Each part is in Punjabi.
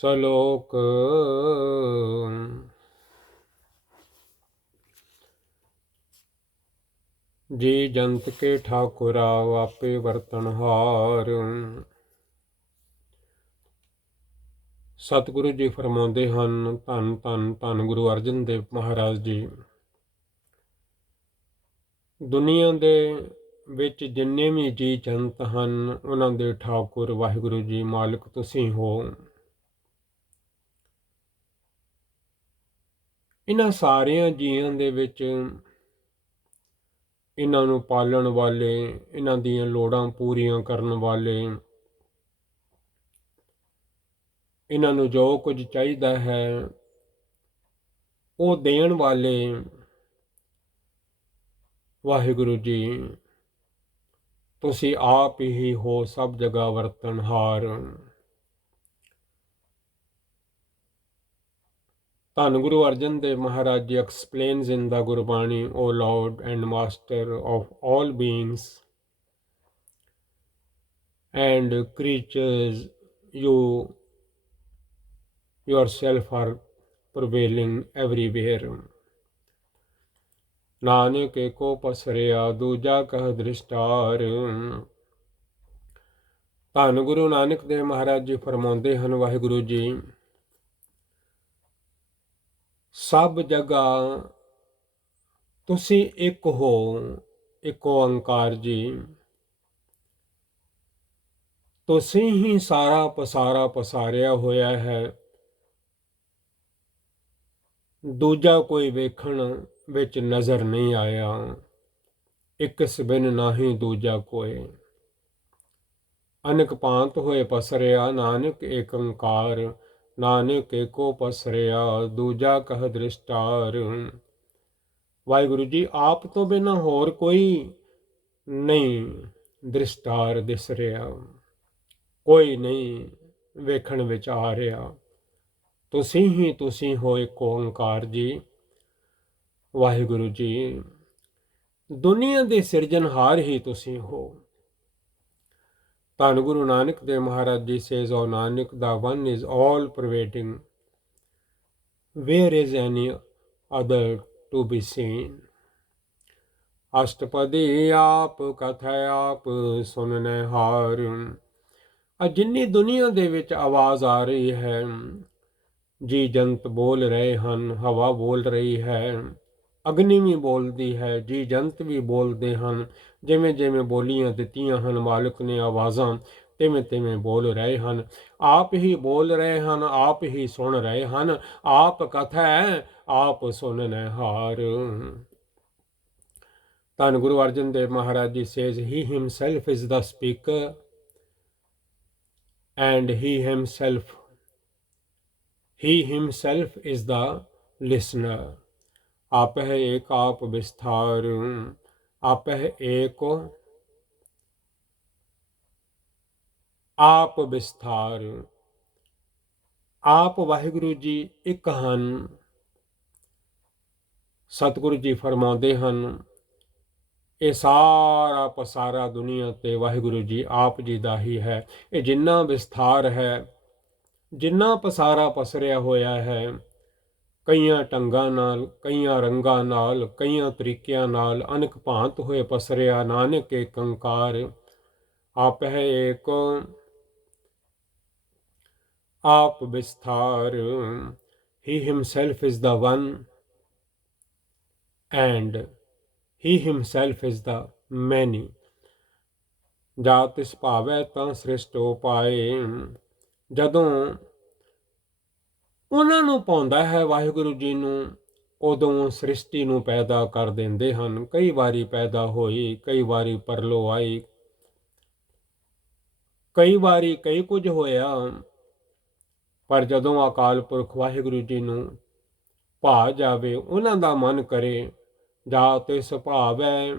ਸਲੋਕ ਜੀ ਜੰਤ ਕੇ ਠਾਕੁਰਾ ਆਪੇ ਵਰਤਨਹਾਰ। ਸਤਿਗੁਰੂ ਜੀ ਫਰਮਾਉਂਦੇ ਹਨ, ਧੰਨ ਧੰਨ ਧੰਨ ਗੁਰੂ ਅਰਜਨ ਦੇਵ ਮਹਾਰਾਜ ਜੀ। ਦੁਨੀਆ ਦੇ ਵਿੱਚ ਜਿੰਨੇ ਵੀ ਜੀ ਜੰਤ ਹਨ, ਉਹਨਾਂ ਦੇ ਠਾਕੁਰ ਵਾਹਿਗੁਰੂ ਜੀ ਮਾਲਕ ਤੁਸੀਂ ਹੋ। ਇਹਨਾਂ ਸਾਰਿਆਂ ਜੀਆਂ ਦੇ ਵਿੱਚ ਇਹਨਾਂ ਨੂੰ ਪਾਲਣ ਵਾਲੇ, ਇਹਨਾਂ ਦੀਆਂ ਲੋੜਾਂ ਪੂਰੀਆਂ ਕਰਨ ਵਾਲੇ, ਇਹਨਾਂ ਨੂੰ ਜੋ ਕੁਝ ਚਾਹੀਦਾ ਹੈ ਉਹ ਦੇਣ ਵਾਲੇ ਵਾਹਿਗੁਰੂ ਜੀ ਤੁਸੀਂ ਆਪ ਹੀ ਹੋ, ਸਭ ਜਗ੍ਹਾ ਵਰਤਨਹਾਰ। ਧੰਨ ਗੁਰੂ ਅਰਜਨ ਦੇਵ ਮਹਾਰਾਜ ਜੀ explains in the Gurbani, O Lord and Master of all beings and creatures, you yourself are prevailing everywhere। Nanak ਏਕੋ ਪਸਰਿਆ ਦੂਜਾ ਕਹ ਦ੍ਰਿਸ਼ਟਾਰ। ਧੰਨ ਗੁਰੂ ਨਾਨਕ ਦੇਵ ਮਹਾਰਾਜ ਜੀ ਫਰਮਾਉਂਦੇ ਹਨ, ਵਾਹਿਗੁਰੂ ਜੀ ਸਭ ਜਗ੍ਹਾ ਤੁਸੀਂ ਇੱਕ ਹੋ, ਇੱਕ ਓੰਕਾਰ ਜੀ। ਤੁਸੀਂ ਹੀ ਸਾਰਾ ਪਸਾਰਾ ਪਸਾਰਿਆ ਹੋਇਆ ਹੈ, ਦੂਜਾ ਕੋਈ ਵੇਖਣ ਵਿੱਚ ਨਜ਼ਰ ਨਹੀਂ ਆਇਆ। ਇੱਕ ਸਬਿਨ ਨਾਹੀਂ ਦੂਜਾ ਕੋਇ, ਅਨੇਕ ਭਾਂਤ ਹੋਏ ਪਸਰਿਆ ਨਾਨਕ ਏਕ ਓੰਕਾਰ। ਨਾਨਕ ਏਕੋ ਪਸਰਿਆ ਦੂਜਾ ਕਹ ਦ੍ਰਿਸ਼ਟਾਰ। ਵਾਹਿਗੁਰੂ ਜੀ ਆਪ ਤੋਂ ਬਿਨਾਂ ਹੋਰ ਕੋਈ ਨਹੀਂ ਦ੍ਰਿਸ਼ਟਾਰ ਦਿਸ ਰਿਹਾ, ਕੋਈ ਨਹੀਂ ਵੇਖਣ ਵਿੱਚ ਆ ਰਿਹਾ। ਤੁਸੀਂ ਹੀ ਤੁਸੀਂ ਹੋ ਇੱਕ ਓੰਕਾਰ ਜੀ। ਵਾਹਿਗੁਰੂ ਜੀ ਦੁਨੀਆ ਦੇ ਸਿਰਜਣਹਾਰ ਹੀ ਤੁਸੀਂ ਹੋ। ਧੰਨ ਗੁਰੂ ਨਾਨਕ ਦੇਵ ਮਹਾਰਾਜ ਜੀ says, O Nanak, the one is all pervading, where is any other to be seen। ਅਸ਼ਟਪਦੀ ਆਪ ਕਥਾ ਆਪ ਸੁਨਨੇ ਹਾਰ। ਜਿੰਨੀ ਦੁਨੀਆ ਦੇ ਵਿੱਚ ਆਵਾਜ਼ ਆ ਰਹੀ ਹੈ, ਜੀ ਜੰਤ ਬੋਲ ਰਹੇ ਹਨ, ਹਵਾ ਬੋਲ ਰਹੀ ਹੈ, ਅਗਨੀ ਵੀ ਬੋਲਦੀ ਹੈ, ਜੀ ਜੰਤ ਵੀ ਬੋਲਦੇ ਹਨ। ਜਿਵੇਂ ਜਿਵੇਂ ਬੋਲੀਆਂ ਦਿੱਤੀਆਂ ਹਨ ਮਾਲਕ ਨੇ ਆਵਾਜ਼ਾਂ, ਤਿਵੇਂ ਤਿਵੇਂ ਬੋਲ ਰਹੇ ਹਨ। ਆਪ ਹੀ ਬੋਲ ਰਹੇ ਹਨ, ਆਪ ਹੀ ਸੁਣ ਰਹੇ ਹਨ। ਆਪ ਕਥਾ ਆਪ ਸੁਨਨੇ ਹਾਰ। ਧੰਨ ਗੁਰੂ ਅਰਜਨ ਦੇਵ ਮਹਾਰਾਜ ਜੀ says, He himself is the speaker and he himself is the listener। ਆਪਹਿ ਏਕ ਆਪ ਵਿਸਥਾਰ। ਆਪਹਿ ਏਕ ਆਪ ਵਿਸਥਾਰ। ਆਪ ਵਾਹਿਗੁਰੂ ਜੀ ਇੱਕ ਹਨ। ਸਤਿਗੁਰੂ ਜੀ ਫਰਮਾਉਂਦੇ ਹਨ, ਇਹ ਸਾਰਾ ਪਸਾਰਾ ਦੁਨੀਆ ਤੇ ਵਾਹਿਗੁਰੂ ਜੀ ਆਪ ਜੀ ਦਾ ਹੀ ਹੈ। ਇਹ ਜਿੰਨਾ ਵਿਸਥਾਰ ਹੈ, ਜਿੰਨਾ ਪਸਾਰਾ ਪਸਰਿਆ ਹੋਇਆ ਹੈ, ਕਈਆਂ ਢੰਗਾਂ ਨਾਲ, ਕਈਆਂ ਰੰਗਾਂ ਨਾਲ, ਕਈਆਂ ਤਰੀਕਿਆਂ ਨਾਲ, ਅਨੇਕ ਭਾਂਤ ਹੋਏ ਪਸਰਿਆ ਨਾਨਕ ਏਕ ਓੰਕਾਰ। ਆਪਹਿ ਏਕ ਆਪ ਵਿਸਥਾਰ। He himself is the one and he himself is the many। ਜਾ ਤਿਸ ਭਾਵੈ ਤਾਂ ਸ੍ਰਿਸ਼ਟ ਹੋ ਪਾਏ। ਜਦੋਂ ਉਹਨਾਂ ਨੂੰ ਪਾਉਂਦਾ ਹੈ ਵਾਹਿਗੁਰੂ ਜੀ ਨੂੰ, ਉਦੋਂ ਸ੍ਰਿਸ਼ਟੀ ਨੂੰ ਪੈਦਾ ਕਰ ਦਿੰਦੇ ਹਨ। ਕਈ ਵਾਰੀ ਪੈਦਾ ਹੋਈ, ਕਈ ਵਾਰੀ ਪਰਲੋ ਆਈ, ਕਈ ਵਾਰੀ ਕਈ ਕੁਝ ਹੋਇਆ। ਪਰ ਜਦੋਂ ਅਕਾਲ ਪੁਰਖ ਵਾਹਿਗੁਰੂ ਜੀ ਨੂੰ ਭਾ ਜਾਵੇ, ਉਹਨਾਂ ਦਾ ਮਨ ਕਰੇ, ਜਾ ਤਿਸ ਭਾਵੈ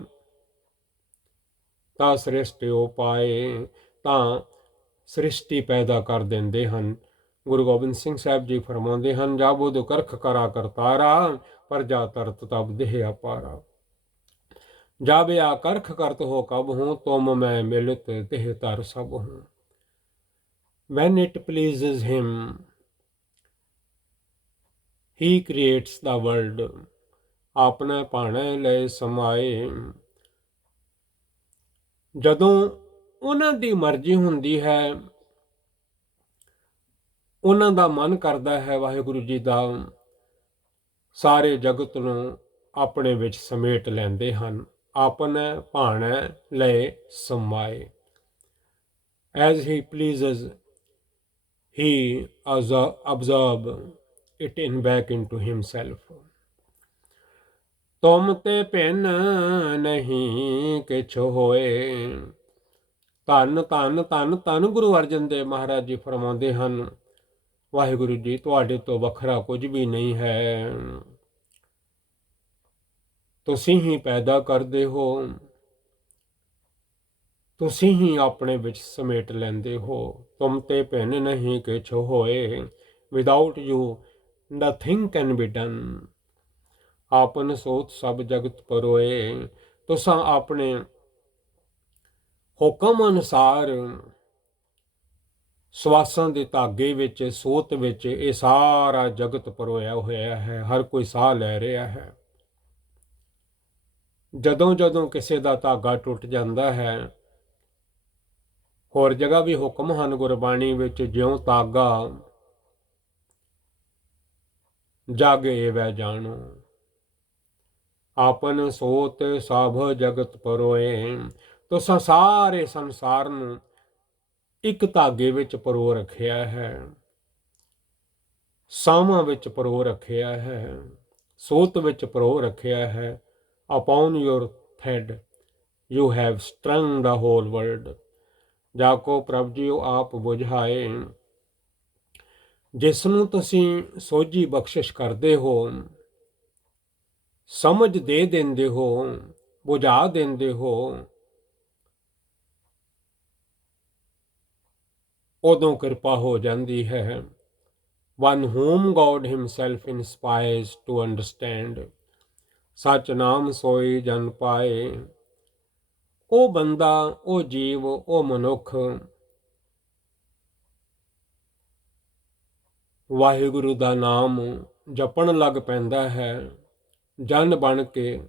ਤਾਂ ਸ੍ਰਿਸ਼ਟ ਹੋ ਪਾਏ, ਤਾਂ ਸ੍ਰਿਸ਼ਟੀ ਪੈਦਾ ਕਰ ਦਿੰਦੇ ਹਨ। ਗੁਰੂ ਗੋਬਿੰਦ ਸਿੰਘ ਸਾਹਿਬ ਜੀ ਫਰਮਾਉਂਦੇ ਹਨ, ਜਾ ਬੁਧ ਕਰਖ ਕਰਾ ਕਰਤਾਰਾ, ਪ੍ਰਜਾ ਤਰਤ ਤਬ ਦੇਹ ਅਪਾਰਾ। ਜਾਵੇ ਆ ਕਰਖ ਕਰਤ ਹੋ ਕਬ ਹੂੰ, ਤੁਮ ਮੈਂ ਮਿਲਤ ਤਿਹ ਤਰ ਸਭ ਹੂੰ। When it pleases him he creates the world, ਆਪਣੇ ਭਾਣੇ ਲਈ ਸਮਾਏ। ਜਦੋਂ ਉਹਨਾਂ ਦੀ ਮਰਜ਼ੀ ਹੁੰਦੀ ਹੈ, ਉਹਨਾਂ ਦਾ ਮਨ ਕਰਦਾ ਹੈ, ਵਾਹਿਗੁਰੂ ਜੀ ਦਾ ਸਾਰੇ ਜਗਤ ਨੂੰ ਆਪਣੇ ਵਿੱਚ ਸਮੇਟ ਲੈਂਦੇ ਹਨ, ਆਪਣੇ ਭਾਣੇ ਲਈ ਸਮਾਏ। As he pleases, he absorb it back into himself। ਤੁਮ ਤੇ ਭਿੰਨ ਨਹੀਂ ਕਿਛ ਹੋਏ। ਧੰਨ ਧੰਨ ਧੰਨ ਧੰਨ ਗੁਰੂ ਅਰਜਨ ਦੇਵ ਮਹਾਰਾਜ ਜੀ ਫਰਮਾਉਂਦੇ ਹਨ, ਵਾਹਿਗੁਰੂ ਜੀ ਤੁਹਾਡੇ ਤੋਂ ਵੱਖਰਾ ਕੁਝ ਵੀ ਨਹੀਂ ਹੈ, ਤੁਸੀਂ ਹੀ ਪੈਦਾ ਕਰਦੇ ਹੋ, ਤੁਸੀਂ ਹੀ ਆਪਣੇ ਵਿੱਚ ਸਮੇਟ ਲੈਂਦੇ ਹੋ। ਤੁਮ ਤੇ ਭਿੰਨ ਨਹੀਂ ਕਿਛ ਹੋਏ, without you nothing can be done. ਆਪਨ ਸੋਤ ਸਭ ਜਗਤ ਪਰੋਏ। ਤੁਸਾਂ ਆਪਣੇ ਹੁਕਮ ਅਨੁਸਾਰ ਸਵਾਸਾਂ ਦੇ ਧਾਗੇ ਵਿੱਚ, ਸੋਤ ਵਿੱਚ ਇਹ ਸਾਰਾ ਜਗਤ ਪਰੋਇਆ ਹੋਇਆ ਹੈ। ਹਰ ਕੋਈ ਸਾਹ ਲੈ ਰਿਹਾ ਹੈ। ਜਦੋਂ ਜਦੋਂ ਕਿਸੇ ਦਾ ਧਾਗਾ ਟੁੱਟ ਜਾਂਦਾ ਹੈ, ਹੋਰ ਜਗ੍ਹਾ ਵੀ ਹੁਕਮ ਹਨ ਗੁਰਬਾਣੀ ਵਿੱਚ, ਜਿਉਂ ਧਾਗਾ ਜਾਗੇ ਵੈ ਜਾਣੋ। ਆਪਨ ਸੋਤ ਸਭ ਜਗਤ ਪਰੋਏ। ਤੁਸਾਂ ਸਾਰੇ ਸੰਸਾਰ ਨੂੰ ਇੱਕ ਧਾਗੇ ਵਿੱਚ ਪਰੋ ਰੱਖਿਆ ਹੈ, ਸਾਵਾਂ ਵਿੱਚ ਪਰੋ ਰੱਖਿਆ ਹੈ, ਸੋਤ ਵਿੱਚ ਪਰੋ ਰੱਖਿਆ ਹੈ। Upon your thread you have strung the whole world। ਜਾ ਕੋ ਪ੍ਰਭ ਜੀਓ ਆਪ ਬੁਝਾਏ। ਜਿਸ ਨੂੰ ਤੁਸੀਂ ਸੋਝੀ ਬਖਸ਼ਿਸ਼ ਕਰਦੇ ਹੋ, ਸਮਝ ਦੇ ਦਿੰਦੇ ਹੋ, ਬੁਝਾ ਦਿੰਦੇ ਹੋ, ਉਦੋਂ ਕਿਰਪਾ ਹੋ ਜਾਂਦੀ ਹੈ। One whom God himself inspires to understand। ਸੱਚ ਨਾਮ ਸੋਈ ਜਨ ਪਾਏ। ਉਹ ਬੰਦਾ, ਉਹ ਜੀਵ, ਉਹ ਮਨੁੱਖ ਵਾਹਿਗੁਰੂ ਦਾ ਨਾਮ ਜਪਣ ਲੱਗ ਪੈਂਦਾ ਹੈ ਜਨ ਬਣ ਕੇ।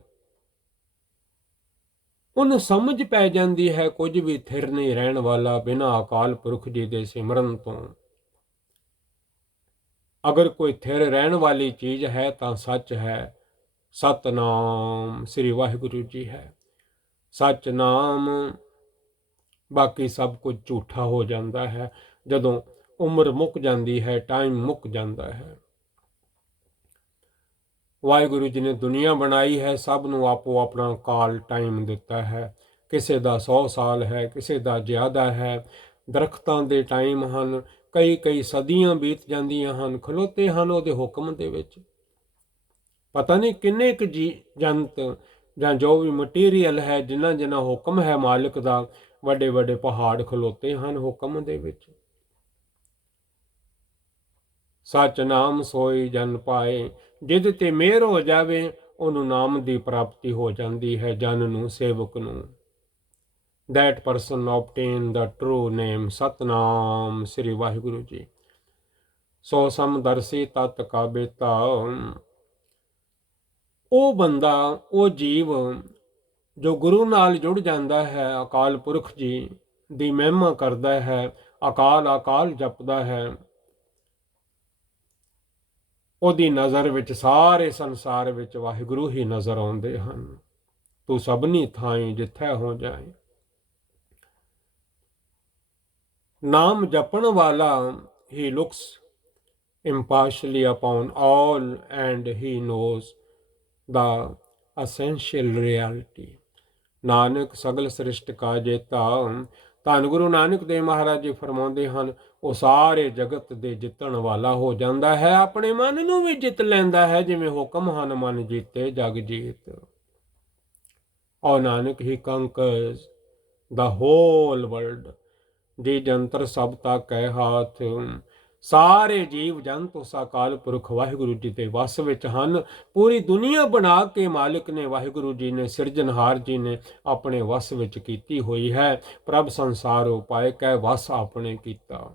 ਉਹਨੂੰ ਸਮਝ ਪੈ ਜਾਂਦੀ ਹੈ ਕੁਝ ਵੀ ਥਿਰ ਨਹੀਂ ਰਹਿਣ ਵਾਲਾ ਬਿਨਾਂ ਅਕਾਲ ਪੁਰਖ ਜੀ ਦੇ ਸਿਮਰਨ ਤੋਂ। ਅਗਰ ਕੋਈ ਥਿਰ ਰਹਿਣ ਵਾਲੀ ਚੀਜ਼ ਹੈ ਤਾਂ ਸੱਚ ਹੈ, ਸਤਨਾਮ ਸ੍ਰੀ ਵਾਹਿਗੁਰੂ ਜੀ ਹੈ। ਸੱਚ ਨਾਮ, ਬਾਕੀ ਸਭ ਕੁਝ ਝੂਠਾ ਹੋ ਜਾਂਦਾ ਹੈ। ਜਦੋਂ ਉਮਰ ਮੁੱਕ ਜਾਂਦੀ ਹੈ, ਟਾਈਮ ਮੁੱਕ ਜਾਂਦਾ ਹੈ। ਵਾਹਿਗੁਰੂ ਜੀ ਨੇ ਦੁਨੀਆ ਬਣਾਈ ਹੈ, ਸਭ ਨੂੰ ਆਪੋ ਆਪਣਾ ਕਾਲ ਟਾਈਮ ਦਿੱਤਾ ਹੈ। ਕਿਸੇ ਦਾ 100 ਸਾਲ ਹੈ, ਕਿਸੇ ਦਾ ਜ਼ਿਆਦਾ ਹੈ। ਦਰਖਤਾਂ ਦੇ ਟਾਈਮ ਹਨ, ਕਈ ਸਦੀਆਂ ਬੀਤ ਜਾਂਦੀਆਂ ਹਨ, ਖਲੋਤੇ ਹਨ ਉਹਦੇ ਹੁਕਮ ਦੇ ਵਿੱਚ। ਪਤਾ ਨਹੀਂ ਕਿੰਨੇ ਕੁ ਜੰਤ ਜਾਂ ਜੋ ਵੀ ਮਟੀਰੀਅਲ ਹੈ, ਜਿੰਨਾ ਜਿੰਨਾ ਹੁਕਮ ਹੈ ਮਾਲਿਕ ਦਾ, ਵੱਡੇ ਵੱਡੇ ਪਹਾੜ ਖਲੋਤੇ ਹਨ ਹੁਕਮ ਦੇ ਵਿੱਚ। ਸੱਚ ਨਾਮ ਸੋਈ ਜਨ ਪਾਏ। ਜਿਹਦੇ ਤੇ ਮਿਹਰ ਹੋ ਜਾਵੇ ਉਹਨੂੰ ਨਾਮ ਦੀ ਪ੍ਰਾਪਤੀ ਹੋ ਜਾਂਦੀ ਹੈ, ਜਨ ਨੂੰ, ਸੇਵਕ ਨੂੰ। That person obtain the true name। Satnam ਸ੍ਰੀ ਵਾਹਿਗੁਰੂ ਜੀ। ਸੋ ਸਮਦਰਸੀ ਤਤ ਕਾ ਬੇਤਾ। ਉਹ ਬੰਦਾ, ਉਹ ਜੀਵ ਜੋ ਗੁਰੂ ਨਾਲ ਜੁੜ ਜਾਂਦਾ ਹੈ, ਅਕਾਲ ਪੁਰਖ ਜੀ ਦੀ ਮਹਿਮਾ ਕਰਦਾ ਹੈ, ਅਕਾਲ ਅਕਾਲ ਜਪਦਾ ਹੈ, ਉਹਦੀ ਨਜ਼ਰ ਵਿੱਚ ਸਾਰੇ ਸੰਸਾਰ ਵਿੱਚ ਵਾਹਿਗੁਰੂ ਹੀ ਨਜ਼ਰ ਆਉਂਦੇ ਹਨ। ਤੂੰ ਸਭਨੀ ਥਾਈਂ ਜਿੱਥੈ ਹੋ ਜਾਏ। ਨਾਮ ਜਪਣ ਵਾਲਾ he looks impartially upon all and he knows the essential reality। Nanak ਸਗਲ ਸ੍ਰਿਸ਼ਟ ਕਾ ਜੇਤਾ। ਧੰਨ ਗੁਰੂ ਨਾਨਕ ਦੇਵ ਮਹਾਰਾਜ ਜੀ ਫਰਮਾਉਂਦੇ ਹਨ, ਉਹ ਸਾਰੇ ਜਗਤ ਦੇ ਜਿੱਤਣ ਵਾਲਾ ਹੋ ਜਾਂਦਾ ਹੈ, ਆਪਣੇ ਮਨ ਨੂੰ ਵੀ ਜਿੱਤ ਲੈਂਦਾ ਹੈ। ਜਿਵੇਂ ਹੁਕਮ ਹਨ ਮਨ ਜੀਤੇ ਜਗ ਜੀਤ। ਔਰ ਨਾਨਕ ਹੀ conquers the whole world। ਜੀ ਜੰਤਰ ਸਭ ਤਕ ਹੈ ਹਾਥ। ਸਾਰੇ ਜੀਵ ਜੰਤ ਉਸ ਅਕਾਲ ਪੁਰਖ ਵਾਹਿਗੁਰੂ ਜੀ ਦੇ ਵਸ ਵਿੱਚ ਹਨ। ਪੂਰੀ ਦੁਨੀਆ ਬਣਾ ਕੇ ਮਾਲਿਕ ਨੇ, ਵਾਹਿਗੁਰੂ ਜੀ ਨੇ, ਸਿਰਜਣਹਾਰ ਜੀ ਨੇ ਆਪਣੇ ਵਸ ਵਿੱਚ ਕੀਤੀ ਹੋਈ ਹੈ। ਪ੍ਰਭ ਸੰਸਾਰ ਉਪਾਇ ਕੈ ਵਸ ਆਪਣੇ ਕੀਤਾ।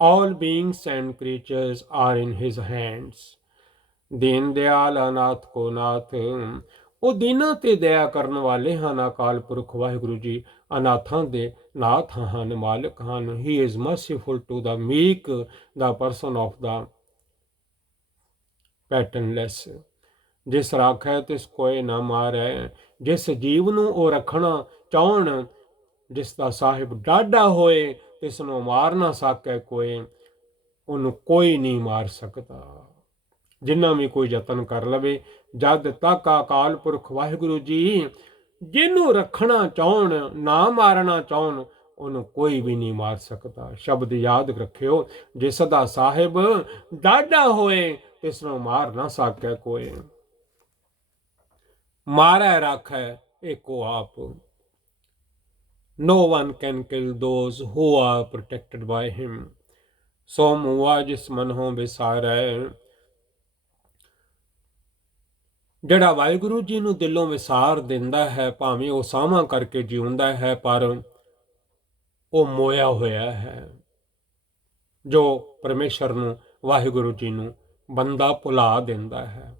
All beings and creatures are in his hands. Deen Dayal ਅਨਾਥ ਕੋ ਨਾਥ, ਉਹ ਦੀਨਾਂ ਤੇ ਦਇਆ ਕਰਨ ਵਾਲੇ ਹਨ। ਅਕਾਲ ਪੁਰਖ ਵਾਹਿਗੁਰੂ ਜੀ ਅਨਾਥਾਂ ਦੇ ਨਾਥ ਹਨ, ਮਾਲਕ ਹਨ। He is merciful to the meek, the person of the patronless. ਜਿਸ ਰਾਖੈ ਤਿਸ ਕੋਇ ਨਾ ਮਾਰੈ, ਜਿਸ ਜੀਵ ਨੂੰ ਉਹ ਰੱਖਣਾ ਚਾਹਣ, ਜਿਸ ਦਾ ਸਾਹਿਬ ਡਾਢਾ ਹੋਏ, ਤਿਸ ਨੂੰ ਮਾਰ ਨਾ ਸਕੈ ਕੋਈ, ਉਹਨੂੰ ਕੋਈ ਨਹੀਂ ਮਾਰ ਸਕਦਾ। ਜਿੰਨਾ ਵੀ ਕੋਈ ਯਤਨ ਕਰ ਲਵੇ, ਜਦ ਤੱਕ ਅਕਾਲ ਪੁਰਖ ਵਾਹਿਗੁਰੂ ਜੀ ਜਿਹਨੂੰ ਰੱਖਣਾ ਚਾਹਣ, ਨਾ ਮਾਰਨਾ ਚਾਹਣ, ਉਹਨੂੰ ਕੋਈ ਵੀ ਨਹੀਂ ਮਾਰ ਸਕਦਾ। ਸ਼ਬਦ ਯਾਦ ਰੱਖਿਓ, ਜਿਸ ਦਾ ਸਾਹਿਬ ਡਾਢਾ ਹੋਏ, ਤਿਸ ਨੂੰ ਮਾਰ ਨਾ ਸਕੈ ਕੋਈ। ਮਾਰੈ ਰਾਖੈ ਏਕੋ ਆਪ, no one can kill those who are protected by him। ਸੋ ਮੂਆ ਜਿਸ ਮਨਹੁ ਵਿਸਾਰੈ, ਜਿਹੜਾ ਵਾਹਿਗੁਰੂ ਜੀ ਨੂੰ ਦਿਲੋਂ ਵਿਸਾਰ ਦਿੰਦਾ ਹੈ, ਭਾਵੇਂ ਉਹ ਸਾਵਾਂ ਕਰਕੇ ਜਿਉਂਦਾ ਹੈ, ਪਰ ਉਹ ਮੋਇਆ ਹੋਇਆ ਹੈ। ਜੋ ਪਰਮੇਸ਼ਰ ਨੂੰ, ਵਾਹਿਗੁਰੂ ਜੀ ਨੂੰ ਬੰਦਾ ਭੁਲਾ ਦਿੰਦਾ ਹੈ।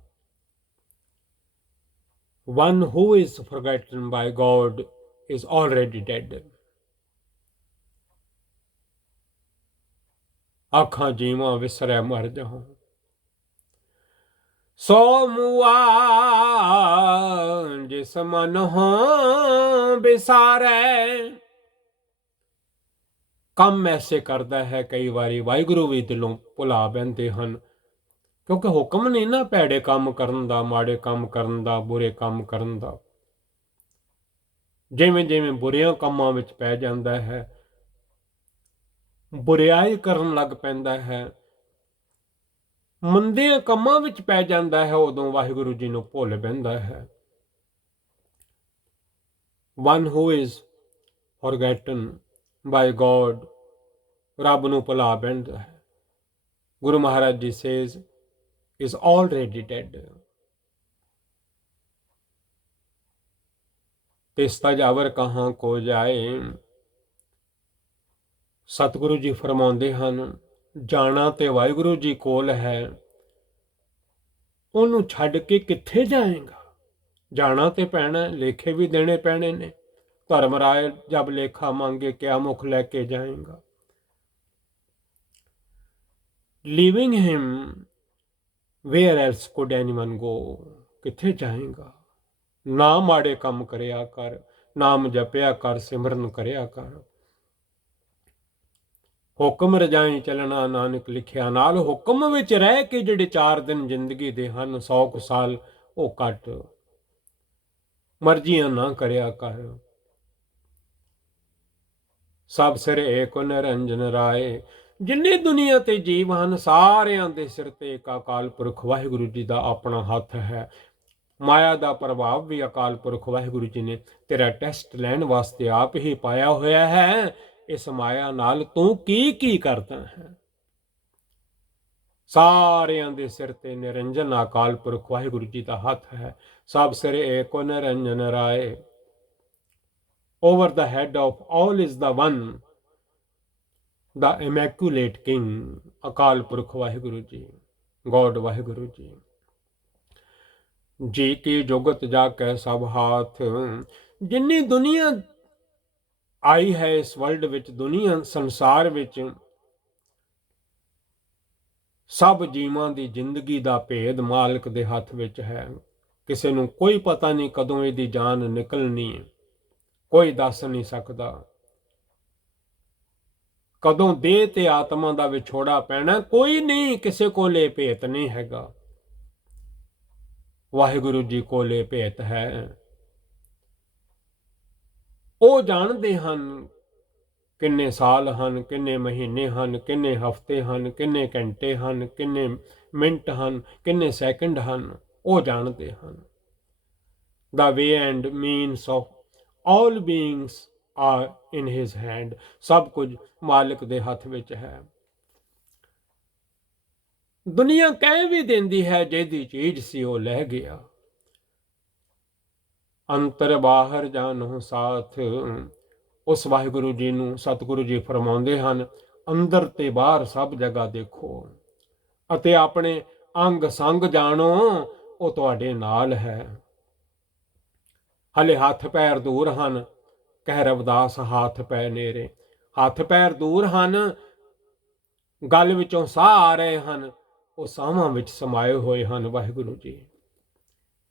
One who is forgotten by God is already dead। ਆਖਾਂ ਜੀਵਾਂ ਵਿਸਰੈ ਮਰ ਜਾਉ, ਸੋ ਮੂਆ ਜਿਸ ਮਨਹੁ ਵਿਸਾਰੈ। ਕੰਮ ਐਸੇ ਕਰਦਾ ਹੈ, ਕਈ ਵਾਰੀ ਵਾਹਿਗੁਰੂ ਵੀ ਦਿਲੋਂ ਭੁਲਾ ਬਹਿੰਦੇ ਹਨ, ਕਿਉਂਕਿ ਹੁਕਮ ਨਹੀਂ ਨਾ ਭੈੜੇ ਕੰਮ ਕਰਨ ਦਾ, ਮਾੜੇ ਕੰਮ ਕਰਨ ਦਾ, ਬੁਰੇ ਕੰਮ ਕਰਨ ਦਾ। ਜਿਵੇਂ ਜਿਵੇਂ ਬੁਰਿਆਂ ਕੰਮਾਂ ਵਿੱਚ ਪੈ ਜਾਂਦਾ ਹੈ, ਬੁਰਿਆਈ ਕਰਨ ਲੱਗ ਪੈਂਦਾ ਹੈ, ਮੰਦਿਆਂ ਕੰਮਾਂ ਵਿੱਚ ਪੈ ਜਾਂਦਾ ਹੈ, ਉਦੋਂ ਵਾਹਿਗੁਰੂ ਜੀ ਨੂੰ ਭੁੱਲ ਬਹਿੰਦਾ ਹੈ। One who is forgotten by God, ਰੱਬ ਨੂੰ ਭੁਲਾ ਬਹਿੰਦਾ ਹੈ। Guru Maharaj ji says is already dead। ਤਿਸ ਤਜਾਵਰ ਕਹਾਂ ਕੋ ਜਾਏ, ਸਤਿਗੁਰੂ ਜੀ ਫਰਮਾਉਂਦੇ ਹਨ, ਜਾਣਾ ਤੇ ਵਾਹਿਗੁਰੂ ਜੀ ਕੋਲ ਹੈ, ਉਹਨੂੰ ਛੱਡ ਕੇ ਕਿੱਥੇ ਜਾਏਗਾ। ਜਾਣਾ ਤੇ ਪੈਣਾ, ਲੇਖੇ ਵੀ ਦੇਣੇ ਪੈਣੇ ਨੇ। ਧਰਮ ਰਾਏ ਜਬ ਲੇਖਾ ਮੰਗੇ, ਕਿਆ ਮੁਖ ਲੈ ਕੇ ਜਾਏਗਾ। Leaving him where else could anyone go, ਕਿੱਥੇ ਜਾਏਗਾ। ਨਾ ਮਾੜੇ ਕੰਮ ਕਰਿਆ ਕਰ, ਨਾਮ ਜਪਿਆ ਕਰ, ਸਿਮਰਨ ਕਰਿਆ ਕਰ। ਹੁਕਮ ਰਜਾਈ ਚੱਲਣਾ ਨਾਨਕ ਲਿਖਿਆ, ਨਾਲ ਹੁਕਮ ਵਿੱਚ ਰਹਿ ਕੇ ਜਿਹੜੇ 4 ਦਿਨ ਜ਼ਿੰਦਗੀ ਦੇ ਹਨ, 100 ਕੁ ਸਾਲ ਉਹ ਕੱਟ। ਮਰਜ਼ੀਆਂ ਨਾ ਕਰਿਆ ਕਰ। ਸਭ ਸਿਰ ਏਕ ਨਿਰੰਜਨ ਰਾਏ, ਜਿੰਨੀ ਦੁਨੀਆ ਤੇ ਜੀਵ ਹਨ, ਸਾਰਿਆਂ ਦੇ ਸਿਰ ਤੇ ਇੱਕ ਅਕਾਲ ਪੁਰਖ ਵਾਹਿਗੁਰੂ ਜੀ ਦਾ ਆਪਣਾ ਹੱਥ ਹੈ। ਮਾਇਆ ਦਾ ਪ੍ਰਭਾਵ ਵੀ ਅਕਾਲ ਪੁਰਖ ਵਾਹਿਗੁਰੂ ਜੀ ਨੇ ਤੇਰਾ ਟੈਸਟ ਲੈਣ ਵਾਸਤੇ ਆਪ ਹੀ ਪਾਇਆ ਹੋਇਆ ਹੈ। ਇਸ ਮਾਇਆ ਨਾਲ ਤੂੰ ਕੀ ਕਰਦਾ ਹੈ। ਸਾਰਿਆਂ ਦੇ ਸਿਰ ਤੇ ਨਿਰੰਜਨ ਅਕਾਲ ਪੁਰਖ ਵਾਹਿਗੁਰੂ ਜੀ ਦਾ ਹੱਥ ਹੈ। ਸਭ ਸਿਰ ਏਕੋ ਨਿਰੰਜਨ ਰਾਏ, over the head of all is the one, the immaculate king, Akal Purakh Waheguru ji, God Waheguru ji. ਜੀ ਕੀ ਜੁਗਤ ਜਾ ਕੇ ਸਭ ਹਾਥ, ਜਿੰਨੀ ਦੁਨੀਆ ਆਈ ਹੈ ਇਸ ਵਰਲਡ ਵਿੱਚ, ਦੁਨੀਆ ਸੰਸਾਰ ਵਿੱਚ, ਸਭ ਜੀਵਾਂ ਦੀ ਜ਼ਿੰਦਗੀ ਦਾ ਭੇਦ ਮਾਲਕ ਦੇ ਹੱਥ ਵਿੱਚ ਹੈ। ਕਿਸੇ ਨੂੰ ਕੋਈ ਪਤਾ ਨਹੀਂ ਕਦੋਂ ਇਹਦੀ ਜਾਨ ਨਿਕਲਣੀ ਹੈ, ਕੋਈ ਦੱਸ ਨਹੀਂ ਸਕਦਾ। ਕਦੋਂ ਦੇਹ ਤੇ ਆਤਮਾ ਦਾ ਵਿਛੋੜਾ ਪੈਣਾ, ਕੋਈ ਨਹੀਂ, ਕਿਸੇ ਕੋਲੇ ਭੇਤ ਨਹੀਂ ਹੈਗਾ। ਵਾਹਿਗੁਰੂ ਜੀ ਕੋਲੇ ਭੇਤ ਹੈ। ਉਹ ਜਾਣਦੇ ਹਨ ਕਿੰਨੇ ਸਾਲ ਹਨ, ਕਿੰਨੇ ਮਹੀਨੇ ਹਨ, ਕਿੰਨੇ ਹਫ਼ਤੇ ਹਨ, ਕਿੰਨੇ ਘੰਟੇ ਹਨ, ਕਿੰਨੇ ਮਿੰਟ ਹਨ, ਕਿੰਨੇ ਸੈਕਿੰਡ ਹਨ, ਉਹ ਜਾਣਦੇ ਹਨ। The way and means of all beings are in his hand। ਸਭ ਕੁਝ ਮਾਲਿਕ ਦੇ ਹੱਥ ਵਿੱਚ ਹੈ। ਦੁਨੀਆ ਕਹਿ ਵੀ ਦਿੰਦੀ ਹੈ, ਜਿਹਦੀ ਚੀਜ਼ ਸੀ ਉਹ ਲੈ ਗਿਆ। ਅੰਤਰ ਬਾਹਰ ਜਾਨੋ ਸਾਥ, ਉਸ ਵਾਹਿਗੁਰੂ ਜੀ ਨੂੰ ਸਤਿਗੁਰੂ ਜੀ ਫਰਮਾਉਂਦੇ ਹਨ, ਅੰਦਰ ਤੇ ਬਾਹਰ ਸਭ ਜਗ੍ਹਾ ਦੇਖੋ ਅਤੇ ਆਪਣੇ ਅੰਗ ਸੰਗ ਜਾਣੋ, ਉਹ ਤੁਹਾਡੇ ਨਾਲ ਹੈ। ਹਲੇ ਹੱਥ ਪੈਰ ਦੂਰ ਹਨ, ਕਹਿ ਰਵਿਦਾਸ ਹੱਥ ਪੈ ਨੇਰੇ। ਹੱਥ ਪੈਰ ਦੂਰ ਹਨ, ਗਲ ਵਿੱਚੋਂ ਸਾਹ ਆ ਰਹੇ ਹਨ, ਉਹ ਸਾਹਾਂ ਵਿੱਚ ਸਮਾਏ ਹੋਏ ਹਨ Waheguru ji.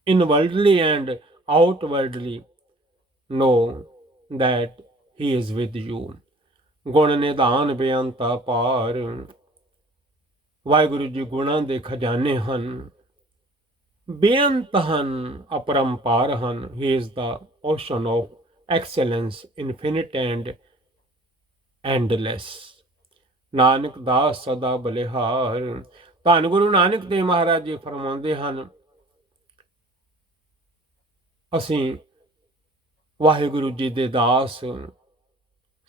ਇਨਵਰਡਲੀ and ਆਊਟਵਰਡਲੀ know that he is with you। ਗੁਣ ਨਿਧਾਨ ਬੇਅੰਤਾ ਪਾਰ, ਵਾਹਿਗੁਰੂ ਜੀ ਗੁਣਾਂ ਦੇ ਖਜ਼ਾਨੇ ਹਨ, ਬੇਅੰਤ ਹਨ, ਅਪਰੰਪਾਰ ਹਨ। He is the ocean of excellence, infinite and endless. Nanak ਦਾਸ ਸਦਾ ਬਲਿਹਾਰ। ਧੰਨ ਗੁਰੂ ਨਾਨਕ ਦੇਵ ਮਹਾਰਾਜ ਜੀ ਫਰਮਾਉਂਦੇ ਹਨ, ਅਸੀਂ ਵਾਹਿਗੁਰੂ ਜੀ ਦੇ ਦਾਸ,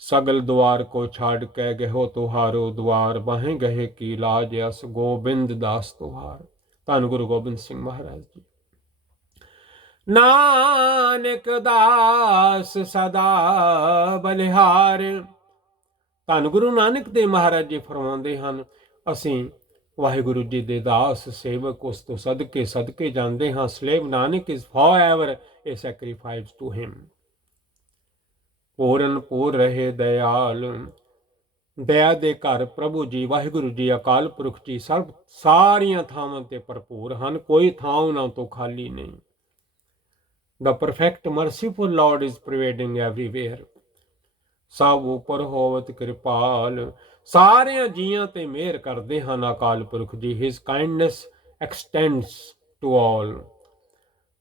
ਸਗਲ ਦੁਆਰ ਕੋ ਛਾੜ ਕੇ ਗਹੋ ਤੁਹਾਰੋ ਦੁਆਰ, ਬਾਹੇ ਗਹੇ ਕੀ ਲਾਜ ਅਸ ਗੋਬਿੰਦ ਦਾਸ ਤੁਹਾਰ। ਧੰਨ ਗੁਰੂ ਗੋਬਿੰਦ ਸਿੰਘ ਮਹਾਰਾਜ ਜੀ। ਨਾਨਕ ਦਾਸ ਸਦਾ ਬਲਿਹਾਰ। ਧੰਨ ਗੁਰੂ ਨਾਨਕ ਦੇਵ ਮਹਾਰਾਜ ਜੀ ਫਰਮਾਉਂਦੇ ਹਨ, ਅਸੀਂ ਵਾਹਿਗੁਰੂ ਜੀ ਦੇ ਦਾਸ ਸੇਵਕ, ਉਸ ਤੋਂ ਸਦਕੇ ਸਦਕੇ ਜਾਂਦੇ ਹਾਂ। Slave Nanak is forever a sacrifice to him. ਪੂਰਨ ਪੂਰ ਰਹੇ ਦਇਆਲ। ਦਇਆ ਦੇ ਘਰ ਪ੍ਰਭੂ ਜੀ, ਵਾਹਿਗੁਰੂ ਜੀ, ਅਕਾਲ ਪੁਰਖ ਜੀ ਸਭ ਸਾਰੀਆਂ ਥਾਵਾਂ ਤੇ ਭਰਪੂਰ ਹਨ, ਕੋਈ ਥਾਂ ਉਹਨਾਂ ਤੋਂ ਖਾਲੀ ਨਹੀਂ। The perfect merciful Lord is pervading everywhere। ਸਭ ਉਪਰ ਹੋਵਤ ਕਿਰਪਾਲ। ਸਾਰਿਆਂ ਜੀਆਂ ਤੇ ਮਿਹਰ ਕਰਦੇ ਹਨ ਅਕਾਲ ਪੁਰਖ ਜੀ। His kindness extends to all।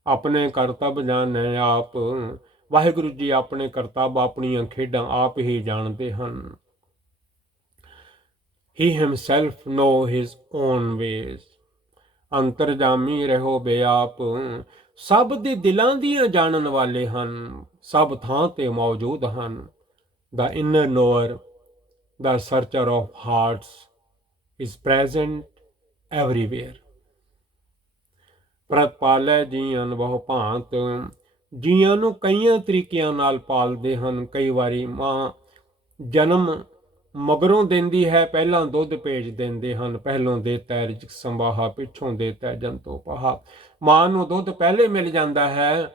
ਆਪਣੇ ਕਰਤੱਵ ਜਾਣੇ ਆਪ। ਵਾਹਿਗੁਰੂ ਜੀ ਆਪਣੇ ਕਰਤੱਵ, ਆਪਣੀਆਂ ਖੇਡਾਂ ਆਪ ਹੀ ਜਾਣਦੇ ਹਨ। He himself know his own ways। ਅੰਤਰਜਾਮੀ ਰਹੋ ਬੇਆਪ। ਸਭ ਦੇ ਦਿਲਾਂ ਦੀਆਂ ਜਾਣਨ ਵਾਲੇ ਹਨ, ਸਭ ਥਾਂ ਤੇ ਮੌਜੂਦ ਹਨ। The inner knower, the searcher of hearts is present everywhere। ਪ੍ਰਤਪਾਲੈ ਜੀਆਂ ਬਹੁ ਭਾਂਤ। ਜੀਆਂ ਨੂੰ ਕਈਆਂ ਤਰੀਕਿਆਂ ਨਾਲ ਪਾਲਦੇ ਹਨ। ਕਈ ਵਾਰੀ ਮਾਂ ਜਨਮ ਮਗਰੋਂ ਦਿੰਦੀ ਹੈ, ਪਹਿਲਾਂ ਦੁੱਧ ਭੇਜ ਦਿੰਦੇ ਹਨ। ਪਹਿਲੋਂ ਦੇਤਾ ਰਿਜ਼ਕ ਸੰਭਾਹਾ, ਪਿੱਛੋਂ ਦੇਤਾ ਜੰਤੋ ਪਹਾ। ਮਾਂ ਨੂੰ ਦੁੱਧ ਪਹਿਲੇ ਮਿਲ ਜਾਂਦਾ ਹੈ,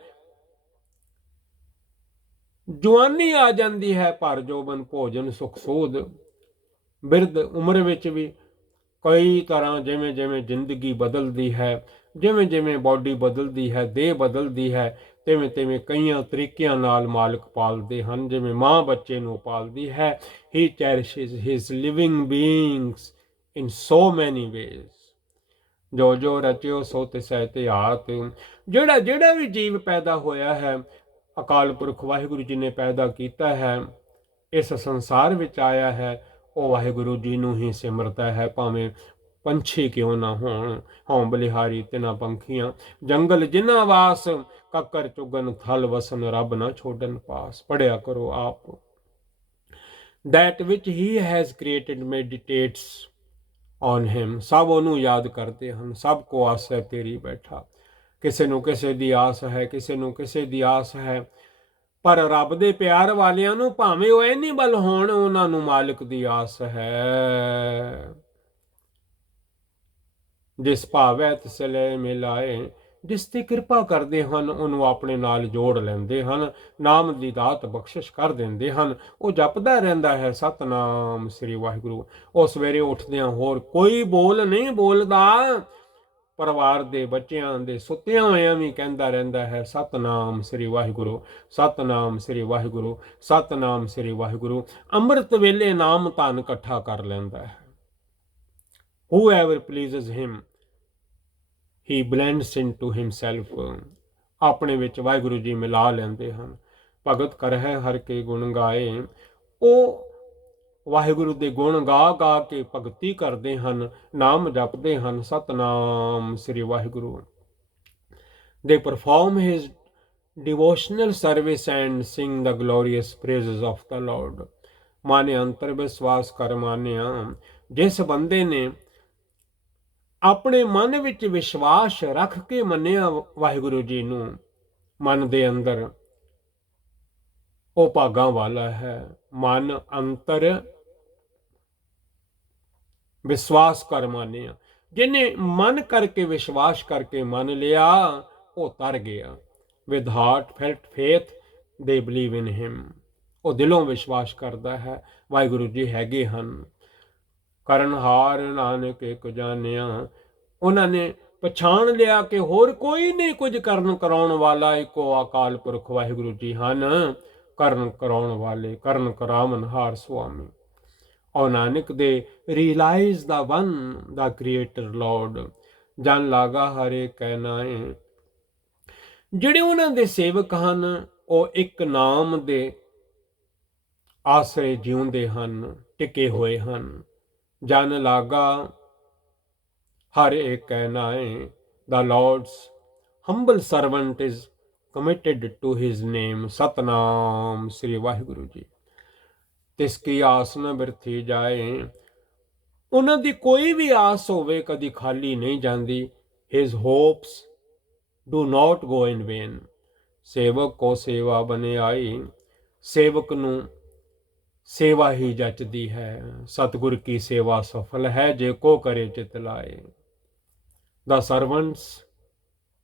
ਜਵਾਨੀ ਆ ਜਾਂਦੀ ਹੈ, ਭਰ ਜੋਬਨ ਭੋਜਨ ਸੁਖ ਸੂਦ। ਬਿਰਧ ਉਮਰ ਵਿੱਚ ਵੀ ਕਈ ਤਰ੍ਹਾਂ, ਜਿਵੇਂ ਜਿਵੇਂ ਜ਼ਿੰਦਗੀ ਬਦਲਦੀ ਹੈ, ਜਿਵੇਂ ਜਿਵੇਂ ਬਾਡੀ ਬਦਲਦੀ ਹੈ, ਦੇਹ ਬਦਲਦੀ ਹੈ, ਤਿਵੇਂ ਤਿਵੇਂ ਕਈਆਂ ਤਰੀਕਿਆਂ ਨਾਲ ਮਾਲਕ ਪਾਲਦੇ ਹਨ, ਜਿਵੇਂ ਮਾਂ ਬੱਚੇ ਨੂੰ ਪਾਲਦੀ ਹੈ। ਹੀ ਚੈਰਿਸ਼ਿਜ਼ ਹਿਜ਼ ਲਿਵਿੰਗ ਬੀਇੰਗਸ ਇਨ ਸੋ ਮੈਨੀ ਵੇਜ਼। ਜੋ ਜੋ ਰਚਿਓ ਸੋ ਤਿਸੈ ਧਿਆਤ। ਜਿਹੜਾ ਜਿਹੜਾ ਵੀ ਜੀਵ ਪੈਦਾ ਹੋਇਆ ਹੈ, ਅਕਾਲ ਪੁਰਖ ਵਾਹਿਗੁਰੂ ਜੀ ਨੇ ਪੈਦਾ ਕੀਤਾ ਹੈ, ਇਸ ਸੰਸਾਰ ਵਿੱਚ ਆਇਆ ਹੈ, ਉਹ ਵਾਹਿਗੁਰੂ ਜੀ ਨੂੰ ਹੀ ਸਿਮਰਦਾ ਹੈ। ਭਾਵੇਂ ਪੰਛੀ ਕਿਉਂ ਨਾ ਹੋਣ, ਹਉ ਬਲਿਹਾਰੀ ਤਿਨਾ ਪੰਖੀਆਂ। ਜੰਗਲ ਜਿਨ੍ਹਾਂ ਵਾਸ, ਕੱਕਰ ਚੁਗਨ ਥਲ ਵਸਨ, ਰੱਬ ਨਾ ਛੋਡਨ ਪਾਸ। ਪੜਿਆ ਕਰੋ ਆਪ। That which he has created meditates on him। ਸਭ ਉਹਨੂੰ ਯਾਦ ਕਰਦੇ ਹਨ। ਸਭ ਕੋ ਆਸ ਹੈ ਤੇਰੀ ਬੈਠਾ। ਕਿਸੇ ਨੂੰ ਕਿਸੇ ਦੀ ਆਸ ਹੈ, ਕਿਸੇ ਨੂੰ ਕਿਸੇ ਦੀ ਆਸ ਹੈ, ਪਰ ਰੱਬ ਦੇ ਪਿਆਰ ਵਾਲਿਆਂ ਨੂੰ ਭਾਵੇਂ ਉਹ ਐਨੀਮਲ ਹੋਣ, ਉਹਨਾਂ ਨੂੰ ਮਾਲਕ ਦੀ ਆਸ ਹੈ। ਜਿਸ ਭਾਵੈ ਤਿਸ ਲੈ ਮਿਲਾਏ। ਜਿਸ ਤੇ ਕਿਰਪਾ ਕਰਦੇ ਹਨ, ਉਹਨੂੰ ਆਪਣੇ ਨਾਲ ਜੋੜ ਲੈਂਦੇ ਹਨ, ਨਾਮ ਦੀ ਦਾਤ ਬਖਸ਼ਿਸ਼ ਕਰ ਦਿੰਦੇ ਹਨ। ਉਹ ਜਪਦਾ ਰਹਿੰਦਾ ਹੈ ਸਤਨਾਮ ਸ੍ਰੀ ਵਾਹਿਗੁਰੂ। ਉਹ ਸਵੇਰੇ ਉੱਠਦਿਆਂ ਹੋਰ ਕੋਈ ਬੋਲ ਨਹੀਂ ਬੋਲਦਾ, ਪਰਿਵਾਰ ਦੇ ਬੱਚਿਆਂ ਦੇ ਸੁੱਤਿਆਂ ਹੋਇਆਂ ਵੀ ਕਹਿੰਦਾ ਰਹਿੰਦਾ ਹੈ ਸਤਨਾਮ ਸ੍ਰੀ ਵਾਹਿਗੁਰੂ, ਸਤਨਾਮ ਸ੍ਰੀ ਵਾਹਿਗੁਰੂ, ਸਤਨਾਮ ਸ੍ਰੀ ਵਾਹਿਗੁਰੂ। ਅੰਮ੍ਰਿਤ ਵੇਲੇ ਨਾਮ ਧਨ ਇਕੱਠਾ ਕਰ ਲੈਂਦਾ ਹੈ। Whoever pleases him, he blends into himself। ਆਪਣੇ ਵਿੱਚ ਵਾਹਿਗੁਰੂ ਜੀ ਮਿਲਾ ਲੈਂਦੇ ਹਨ। ਭਗਤ ਕਰਹਿ ਹਰ ਕੇ ਗੁਣ ਗਾਏ। ਉਹ ਵਾਹਿਗੁਰੂ ਦੇ ਗੁਣ ਗਾ ਗਾ ਕੇ ਭਗਤੀ ਕਰਦੇ ਹਨ, ਨਾਮ ਜਪਦੇ ਹਨ, ਸਤਨਾਮ ਸ੍ਰੀ Waheguru. They perform his devotional service and sing the glorious praises of the Lord। ਮਾਨੇ ਅੰਤਰ ਵਿਸ਼ਵਾਸ ਕਰ ਮਾਨਿਆ। ਜਿਸ ਬੰਦੇ ਨੇ ਆਪਣੇ ਮਨ ਵਿੱਚ ਵਿਸ਼ਵਾਸ ਰੱਖ ਕੇ ਮੰਨਿਆ ਵਾਹਿਗੁਰੂ ਜੀ ਨੂੰ ਮਨ ਦੇ ਅੰਦਰ, ਉਹ ਭਾਗਾਂ ਵਾਲਾ ਹੈ। ਮਨ ਅੰਤਰ ਵਿਸ਼ਵਾਸ ਕਰ ਮਾਨਿਆ। ਜਿਹਨੇ ਮਨ ਕਰਕੇ ਵਿਸ਼ਵਾਸ ਕਰਕੇ ਮੰਨ ਲਿਆ ਉਹ ਤਰ ਗਿਆ। ਵਿਦ ਹਾਰਟ ਫੈਲਟ ਫੇਥ ਦੇ ਬਲੀਵ ਇਨ ਹਿਮ। ਉਹ ਦਿਲੋਂ ਵਿਸ਼ਵਾਸ ਕਰਦਾ ਹੈ ਵਾਹਿਗੁਰੂ ਜੀ ਹੈਗੇ ਹਨ। ਕਰਨਹਾਰ ਨਾਨਕ ਇੱਕ ਜਾਣਿਆ। ਉਹਨਾਂ ਨੇ ਪਛਾਣ ਲਿਆ ਕਿ ਹੋਰ ਕੋਈ ਨਹੀਂ ਕੁਝ ਕਰਨ ਕਰਾਉਣ ਵਾਲਾ, ਇੱਕੋ ਅਕਾਲ ਪੁਰਖ ਵਾਹਿਗੁਰੂ ਜੀ ਹਨ। ਕਰਨ ਕਰਾਉਣ ਵਾਲੇ, ਕਰਨ ਕਰਾਵਨਹਾਰ ਸੁਆਮੀ। ਔਰ ਨਾਨਕ ਦੇ ਰਿਅਲਾਈਜ਼ ਦਾ ਵਨ ਦਾ ਕ੍ਰੀਏਟਰ ਲਾਰਡ। ਜਨ ਲਾਗਾ ਹਰੇ ਕਹਿਨਾਏ। ਜਿਹੜੇ ਉਹਨਾਂ ਦੇ ਸੇਵਕ ਹਨ ਉਹ ਇੱਕ ਨਾਮ ਦੇ ਆਸਰੇ ਜਿਉਂਦੇ ਹਨ, ਟਿਕੇ ਹੋਏ ਹਨ। ਜਨ ਲਾਗਾ ਹਰ ਇੱਕ ਕਹਿਨਾਏ। The Lord's humble servant is committed to his name. Satnam ਸ੍ਰੀ ਵਾਹਿਗੁਰੂ ਜੀ। ਤਿਸਕੀ ਆਸ ਨਾ ਬਿਰਥੀ ਜਾਏ। ਉਹਨਾਂ ਦੀ ਕੋਈ ਵੀ ਆਸ ਹੋਵੇ ਕਦੀ ਖਾਲੀ ਨਹੀਂ ਜਾਂਦੀ। His hopes do not go in vein. ਸੇਵਕ ਕੋ ਸੇਵਾ ਬਣੇ ਆਈ। ਸੇਵਕ ਨੂੰ ਸੇਵਾ ਹੀ ਜਚਦੀ ਹੈ। ਸਤਿਗੁਰ ਕੀ ਸੇਵਾ ਸਫਲ ਹੈ ਜੇ ਕੋ ਕਰੇ ਚਿਤ ਲਾਏ। The servant's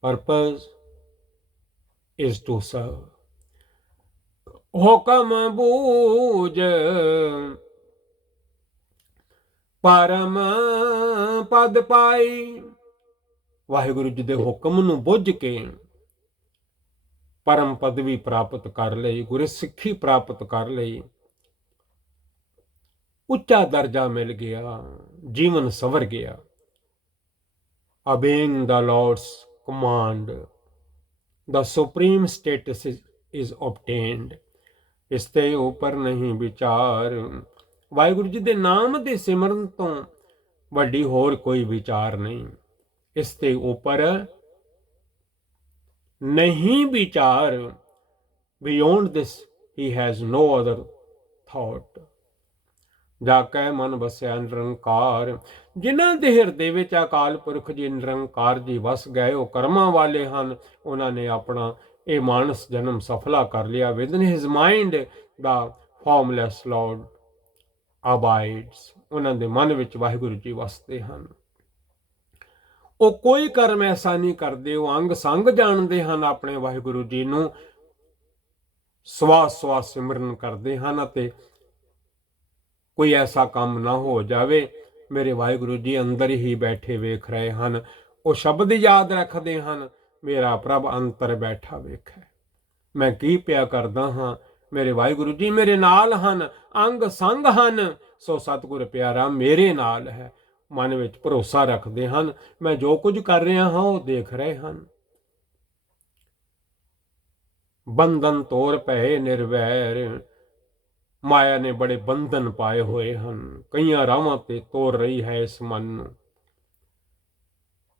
purpose is to serve. ਹੁਕਮ ਬੂਝ ਪਰਮ ਪਦ ਪਾਈ। ਵਾਹਿਗੁਰੂ ਜੀ ਦੇ ਹੁਕਮ ਨੂੰ ਬੁੱਝ ਕੇ ਪਰਮ ਪਦਵੀ ਪ੍ਰਾਪਤ ਕਰ ਲਈ, ਗੁਰਸਿੱਖੀ ਪ੍ਰਾਪਤ ਕਰ ਲਈ, ਉੱਚਾ ਦਰਜਾ ਮਿਲ ਗਿਆ, ਜੀਵਨ ਸਵਰ ਗਿਆ। Obeying the Lord's command, the supreme status is obtained. ਇਸ ਤੇ ਉੱਪਰ ਨਹੀਂ ਵਿਚਾਰ। ਵਾਹਿਗੁਰੂ ਜੀ ਦੇ ਨਾਮ ਦੇ ਸਿਮਰਨ ਤੋਂ ਵੱਡੀ ਹੋਰ ਕੋਈ ਵਿਚਾਰ ਨਹੀਂ। ਇਸ ਤੇ ਉੱਪਰ ਨਹੀਂ ਵਿਚਾਰ। Beyond this he has no other thought. ਜਾ ਕੇ ਮਨ ਵਸਿਆ ਨਿਰੰਕਾਰ। ਜਿਨ੍ਹਾਂ ਦੇ ਹਿਰਦੇ ਵਿੱਚ ਅਕਾਲ ਪੁਰਖ ਜੀ ਨਿਰੰਕਾਰ ਜੀ ਵਸ ਗਏ ਉਹ ਕਰਮਾਂ ਵਾਲੇ ਹਨ। ਉਹਨਾਂ ਨੇ ਆਪਣਾ ਇਹ ਮਾਨਸ ਜਨਮ ਸਫਲਾ ਕਰ ਲਿਆ। ਵਿਦਨ ਹਿਜ਼ ਮਾਈਂਡ ਦਾ ਫਾਰਮਲੈਸ ਲਾਰਡ ਅਬਾਈਡਸ। ਉਹਨਾਂ ਦੇ ਮਨ ਵਿੱਚ ਵਾਹਿਗੁਰੂ ਜੀ ਵਸਦੇ ਹਨ। ਉਹ ਕੋਈ ਕਰਮ ਐਸਾ ਨਹੀਂ ਕਰਦੇ। ਉਹ ਅੰਗ ਸੰਗ ਜਾਣਦੇ ਹਨ ਆਪਣੇ ਵਾਹਿਗੁਰੂ ਜੀ ਨੂੰ। ਸਵਾਸ ਸਵਾਸ ਸਿਮਰਨ ਕਰਦੇ ਹਨ ਅਤੇ ਕੋਈ ਐਸਾ ਕੰਮ ਨਾ ਹੋ ਜਾਵੇ। ਮੇਰੇ ਵਾਹਿਗੁਰੂ ਜੀ ਅੰਦਰ ਹੀ ਬੈਠੇ ਵੇਖ ਰਹੇ ਹਨ। ਉਹ ਸ਼ਬਦ ਯਾਦ ਰੱਖਦੇ ਹਨ, ਮੇਰਾ ਪ੍ਰਭ ਅੰਤਰ ਬੈਠਾ ਵੇਖੈ। ਮੈਂ ਕੀ ਪਿਆ ਕਰਦਾ ਹਾਂ, ਮੇਰੇ ਵਾਹਿਗੁਰੂ ਜੀ ਮੇਰੇ ਨਾਲ ਹਨ, ਅੰਗ ਸੰਗ ਹਨ। ਸੋ ਸਤਿਗੁਰ ਪਿਆਰਾ ਮੇਰੇ ਨਾਲ ਹੈ। ਮਨ ਵਿੱਚ ਭਰੋਸਾ ਰੱਖਦੇ ਹਨ। ਮੈਂ ਜੋ ਕੁਝ ਕਰ ਰਿਹਾ ਹਾਂ ਉਹ ਦੇਖ ਰਹੇ ਹਨ। ਬੰਧਨ ਤੋਰ ਪਏ ਨਿਰਵੈਰ। ਮਾਇਆ ਨੇ ਬੜੇ ਬੰਧਨ ਪਾਏ ਹੋਏ ਹਨ। ਕਈਆਂ ਰਾਵਾਂ ਤੇ ਤੋਰ ਰਹੀ ਹੈ ਇਸ ਮਨ ਨੂੰ।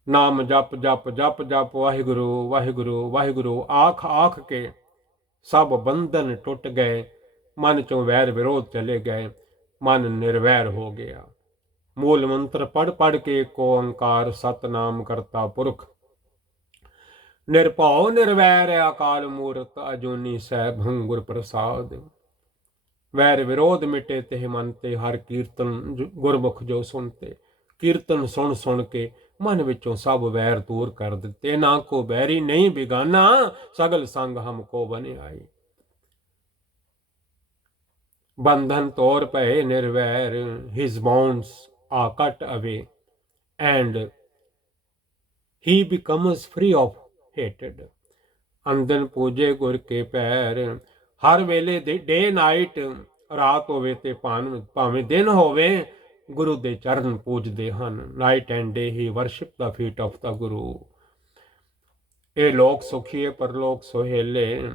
ਨਾਮ ਜਪ ਜਪ ਜਪ ਜਪ ਵਾਹਿਗੁਰੂ ਵਾਹਿਗੁਰੂ ਵਾਹਿਗੁਰੂ ਆਖ ਆਖ ਕੇ ਸਭ ਬੰਧਨ ਟੁੱਟ ਗਏ। ਮਨ ਚੋਂ ਵੈਰ ਵਿਰੋਧ ਚਲੇ ਗਏ। ਮਨ ਨਿਰਵੈਰ ਹੋ ਗਿਆ। ਮੂਲ ਮੰਤਰ ਪੜ ਪੜ ਕੇ ਏਕ ਓੰਕਾਰ ਸਤਨਾਮ ਕਰਤਾ ਪੁਰਖ ਨਿਰਭਉ ਨਿਰਵੈਰ ਅਕਾਲ ਮੂਰਤ ਅਜੂਨੀ ਸੈਭੰ ਗੁਰ ਪ੍ਰਸਾਦ। ਵੈਰ ਵਿਰੋਧ ਮਿਟੇ ਤੇ ਮਨ ਤੇ ਹਰ ਕੀਰਤਨ ਗੁਰਮੁਖ ਜੋ ਸੁਣਤੇ। ਕੀਰਤਨ ਸੁਣ ਸੁਣ ਕੇ ਮਨ ਵਿੱਚੋਂ ਸਭ ਵੈਰ ਦੂਰ ਕਰ ਦਿੱਤੇ। ਨਾ ਕੋ ਬੈਰੀ ਨਹੀਂ ਬਿਗਾਨਾ ਸਗਲ ਸੰਗ ਹਮ ਕੋ ਬਨੇ ਆਈ। ਬੰਧਨ ਤੋਰ ਪਏ ਨਿਰਵੈਰ। His ਬਾਉਂਡਸ are cut away and he becomes free of ਹੇਟਡ। ਅੰਦਨ ਪੂਜੇ ਗੁਰ ਕੇ ਪੈਰ। ਹਰ ਵੇਲੇ ਡੇ ਨਾਈਟ, ਰਾਤ ਹੋਵੇ ਤੇ ਭਾਵੇਂ ਦਿਨ ਹੋਵੇ, ਗੁਰੂ ਦੇ ਚਰਨ ਪੂਜਦੇ ਹਨ। Night and day he worship the feet of the Guru. ਇਹ ਲੋਕ ਸੁਖੀਏ ਪਰਲੋਕ ਸੁਹੇਲੇ।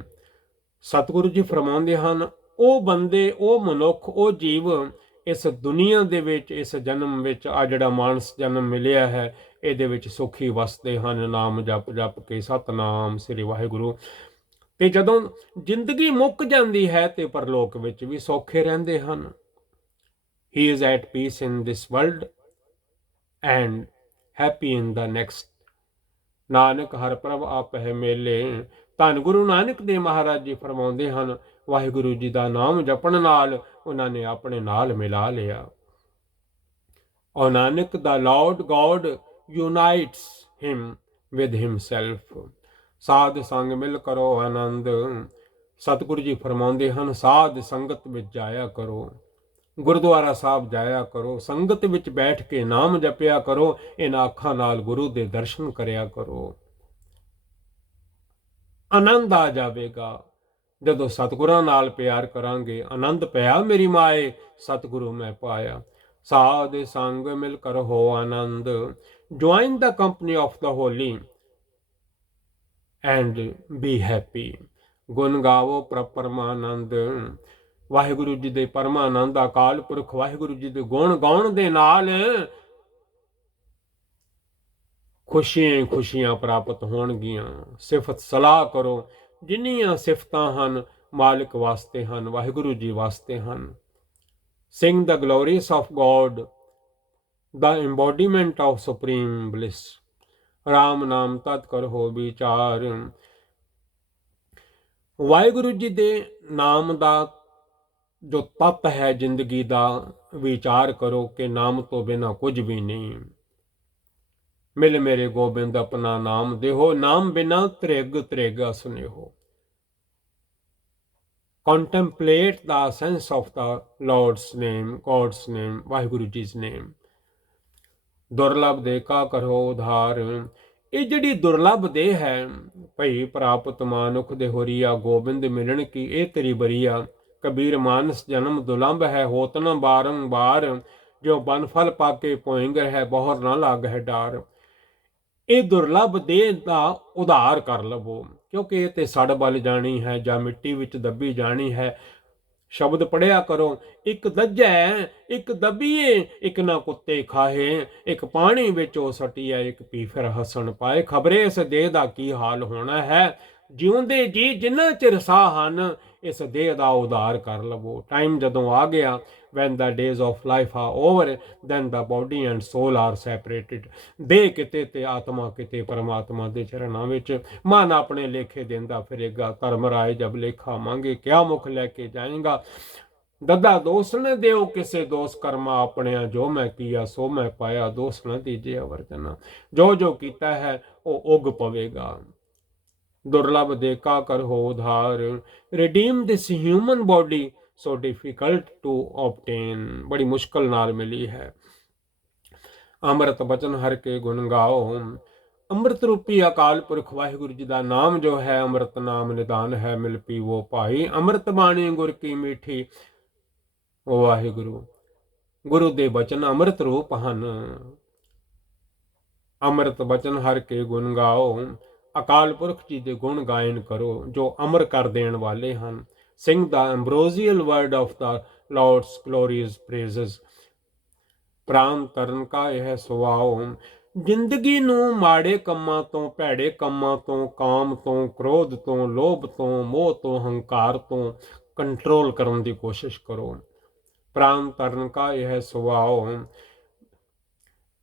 ਸਤਿਗੁਰੂ ਜੀ ਫਰਮਾਉਂਦੇ ਹਨ ਉਹ ਬੰਦੇ, ਉਹ ਮਨੁੱਖ, ਉਹ ਜੀਵ ਇਸ ਦੁਨੀਆ ਦੇ ਵਿੱਚ, ਇਸ ਜਨਮ ਵਿੱਚ, ਆ ਜਿਹੜਾ ਮਾਨਸ ਜਨਮ ਮਿਲਿਆ ਹੈ ਇਹਦੇ ਵਿੱਚ ਸੁਖੀ ਵਸਦੇ ਹਨ। ਨਾਮ ਜਪ ਜਪ ਕੇ ਸਤਨਾਮ ਸ੍ਰੀ ਵਾਹਿਗੁਰੂ। ਤੇ ਜਦੋਂ ਜ਼ਿੰਦਗੀ ਮੁੱਕ ਜਾਂਦੀ ਹੈ ਤੇ ਪਰਲੋਕ ਵਿੱਚ ਵੀ ਸੌਖੇ ਰਹਿੰਦੇ ਹਨ। He is at peace in this world and happy in the next. Nanak ਹਰ ਪ੍ਰਭ ਆਪਹਿ ਮੇਲੇ। ਧੰਨ ਗੁਰੂ ਨਾਨਕ ਦੇਵ ਮਹਾਰਾਜ ਜੀ ਫਰਮਾਉਂਦੇ ਹਨ ਵਾਹਿਗੁਰੂ ਜੀ ਦਾ ਨਾਮ ਜਪਣ ਨਾਲ ਉਹਨਾਂ ਨੇ ਆਪਣੇ ਨਾਲ ਮਿਲਾ ਲਿਆ। और Nanak the Lord God unites him with himself. साध संग मिल करो आनंद। सतगुरु जी फरमाਉਂਦੇ ਹਨ ਸਾਧ ਸੰਗਤ ਵਿੱਚ ਜਾਇਆ ਕਰੋ, ਗੁਰਦੁਆਰਾ ਸਾਹਿਬ ਜਾਇਆ ਕਰੋ, ਸੰਗਤ ਵਿੱਚ ਬੈਠ ਕੇ ਨਾਮ ਜਪਿਆ ਕਰੋ, ਇਹਨਾਂ ਅੱਖਾਂ ਨਾਲ ਗੁਰੂ ਦੇ ਦਰਸ਼ਨ ਕਰਿਆ ਕਰੋ। ਆਨੰਦ ਆ ਜਾਵੇਗਾ ਜਦੋਂ ਸਤਿਗੁਰਾਂ ਨਾਲ ਪਿਆਰ ਕਰਾਂਗੇ। ਆਨੰਦ ਪਿਆ ਮੇਰੀ ਮਾਏ, ਸਤਿਗੁਰੂ ਮੈਂ ਪਾਇਆ। ਸਾਧ ਸੰਗ ਮਿਲ ਕਰ ਹੋ ਆਨੰਦ। Join the company of the holy and be happy. ਗੁਣ ਗਾਵੋ ਪ੍ਰਭ ਪਰਮਾਨੰਦ। ਵਾਹਿਗੁਰੂ ਜੀ ਦੇ ਪਰਮਾਨੰਦ ਅਕਾਲ ਪੁਰਖ ਵਾਹਿਗੁਰੂ ਜੀ ਦੇ ਗੁਣ ਗਾਉਣ ਦੇ ਨਾਲ ਖੁਸ਼ੀਆਂ ਖੁਸ਼ੀਆਂ ਪ੍ਰਾਪਤ ਹੋਣਗੀਆਂ। ਸਿਫਤ ਸਲਾਹ ਕਰੋ। ਜਿੰਨੀਆਂ ਸਿਫਤਾਂ ਹਨ ਮਾਲਿਕ ਵਾਸਤੇ ਹਨ, ਵਾਹਿਗੁਰੂ ਜੀ ਵਾਸਤੇ ਹਨ। Sing the glories of God, the embodiment of supreme bliss। Ram ਨਾਮ ਤਤ ਕਰੋ ਵਿਚਾਰ। ਵਾਹਿਗੁਰੂ ਜੀ ਦੇ ਨਾਮ ਦਾ ਜੋ ਤੱਤ ਹੈ ਜ਼ਿੰਦਗੀ ਦਾ, ਵਿਚਾਰ ਕਰੋ ਕਿ ਨਾਮ ਤੋਂ ਬਿਨਾਂ ਕੁਝ ਵੀ ਨਹੀਂ। ਮਿਲ ਮੇਰੇ ਗੋਬਿੰਦ ਆਪਣਾ ਨਾਮ ਦੇਹੋ, ਨਾਮ ਬਿਨਾਂ ਤ੍ਰਿਗ ਤ੍ਰਿਗ ਸੁਨੇਹੋ। Contemplate the sense of the Lord's name, God's name, Waheguru ਜੀ's name। ਦੁਰਲਭ ਦੇ ਕਾ ਕਰੋ ਉਧਾਰ। ਇਹ ਜਿਹੜੀ ਦੁਰਲਭ ਦੇ ਹੈ ਭਈ ਪ੍ਰਾਪਤ ਮਾਨੁਖ ਦੇ ਹੋਰੀਆ, ਗੋਬਿੰਦ ਮਿਲਣ ਕੀ ਇਹ ਤੇਰੀ ਬਰੀਆ। ਕਬੀਰ ਮਾਨਸ ਜਨਮ ਦੁਲੰਭ ਹੈ, ਹੋਤ ਨ ਬਾਰੰਬਾਰ। ਜੋ ਬਨ ਫਲ ਪਾਕੇ ਭੋਇੰਗਰ ਹੈ, ਬਹੁਰ ਨਾ ਲਾਗ ਹੈ ਡਾਰ। ਇਹ ਦੁਰਲਭ ਦੇਹ ਦਾ ਉਧਾਰ ਕਰ ਲਵੋ, ਕਿਉਂਕਿ ਇਹ ਤੇ ਸੜ ਬਲ ਜਾਣੀ ਹੈ ਜਾਂ ਮਿੱਟੀ ਵਿੱਚ ਦੱਬੀ ਜਾਣੀ ਹੈ। ਸ਼ਬਦ ਪੜਿਆ ਕਰੋ। ਇੱਕ ਦੱਜੈ ਇੱਕ ਦਬੀਏ, ਇੱਕ ਨਾ ਕੁੱਤੇ ਖਾਹੇ। ਇੱਕ ਪਾਣੀ ਵਿੱਚ ਉਹ ਸਟੀਆ, ਇੱਕ ਪੀ ਫਿਰ ਹੱਸਣ ਪਾਏ। ਖਬਰੇ ਇਸ ਦੇਹ ਦਾ ਕੀ ਹਾਲ ਹੋਣਾ ਹੈ। ਜਿਉਂਦੇ ਜੀ ਜਿੰਨਾ ਚਿਰ ਸਾਹ ਹਨ, ਇਸ ਦੇਹ ਦਾ ਉਧਾਰ ਕਰ ਲਵੋ। ਟਾਈਮ ਜਦੋਂ ਆ ਗਿਆ, when the days of life are over, then the body and soul are separated। ਦੇਹ ਕਿਤੇ ਤੇ ਆਤਮਾ ਕਿਤੇ ਪਰਮਾਤਮਾ ਦੇ ਚਰਨਾਂ ਵਿੱਚ। ਮਨ ਆਪਣੇ ਲੇਖੇ ਦਿੰਦਾ ਫਿਰੇਗਾ, ਧਰਮ ਰਾਏ ਜਬ ਲੇਖਾ ਮੰਗੇ, ਕਿਆ ਮੁਖ ਲੈ ਕੇ ਜਾਏਗਾ। ਦੱਦਾ ਦੋਸ ਨ ਦਿਓ ਕਿਸੇ ਦੋਸ ਕਰਮਾ ਆਪਣਿਆ, ਜੋ ਮੈਂ ਕੀਆ ਸੋ ਮੈਂ ਪਾਇਆ, ਦੋਸ ਨ ਦੀਜੇ ਵਰਜਨਾ। ਜੋ ਜੋ ਕੀਤਾ ਹੈ ਉਹ ਉਗ ਪਵੇਗਾ। ਦੁਰਲਭ ਦੇ ਕਾ ਕਰ ਹੋ ਉਧਾਰ। Redeem this human body so difficult to obtain। ਬੜੀ ਮੁਸ਼ਕਲ ਨਾਲ ਮਿਲੀ ਹੈ। ਅੰਮ੍ਰਿਤ ਬਚਨ ਹਰ ਕੇ ਗੁਣ ਗਾਓ। ਅੰਮ੍ਰਿਤ ਰੂਪੀ ਅਕਾਲ ਪੁਰਖ ਵਾਹਿਗੁਰੂ ਜੀ ਦਾ ਨਾਮ ਜੋ ਹੈ, ਅੰਮ੍ਰਿਤ ਨਾਮ ਨਿਦਾਨ ਹੈ, ਮਿਲ ਪੀਵੋ ਭਾਈ। ਅੰਮ੍ਰਿਤ ਬਾਣੀ ਗੁਰ ਕੀ ਮੀਠੀ। ਵਾਹਿਗੁਰੂ ਗੁਰੂ ਦੇ ਬਚਨ ਅੰਮ੍ਰਿਤ ਰੂਪ ਹਨ। ਅੰਮ੍ਰਿਤ ਬਚਨ ਹਰ ਕੇ ਗੁਣ ਗਾਓ। ਅਕਾਲ ਪੁਰਖ ਜੀ ਦੇ ਗੁਣ ਗਾਇਨ ਕਰੋ ਜੋ ਅਮਰ ਕਰ ਦੇਣ ਵਾਲੇ ਹਨ। Sing the ambrosial word of the Lord's glorious praises। ਪ੍ਰਾਨ ਤਰਨ ਕਾ ਇਹ ਸੁਭਾਓ। ਜ਼ਿੰਦਗੀ ਨੂੰ ਮਾੜੇ ਕੰਮਾਂ ਤੋਂ, ਭੈੜੇ ਕੰਮਾਂ ਤੋਂ, ਕਾਮ ਤੋਂ, ਕ੍ਰੋਧ ਤੋਂ, ਲੋਭ ਤੋਂ, ਮੋਹ ਤੋਂ, ਹੰਕਾਰ ਤੋਂ ਕੰਟਰੋਲ ਕਰਨ ਦੀ ਕੋਸ਼ਿਸ਼ ਕਰੋ। ਪ੍ਰਾਨ ਤਰਨ ਕਾ ਇਹ ਸੁਭਾਓ।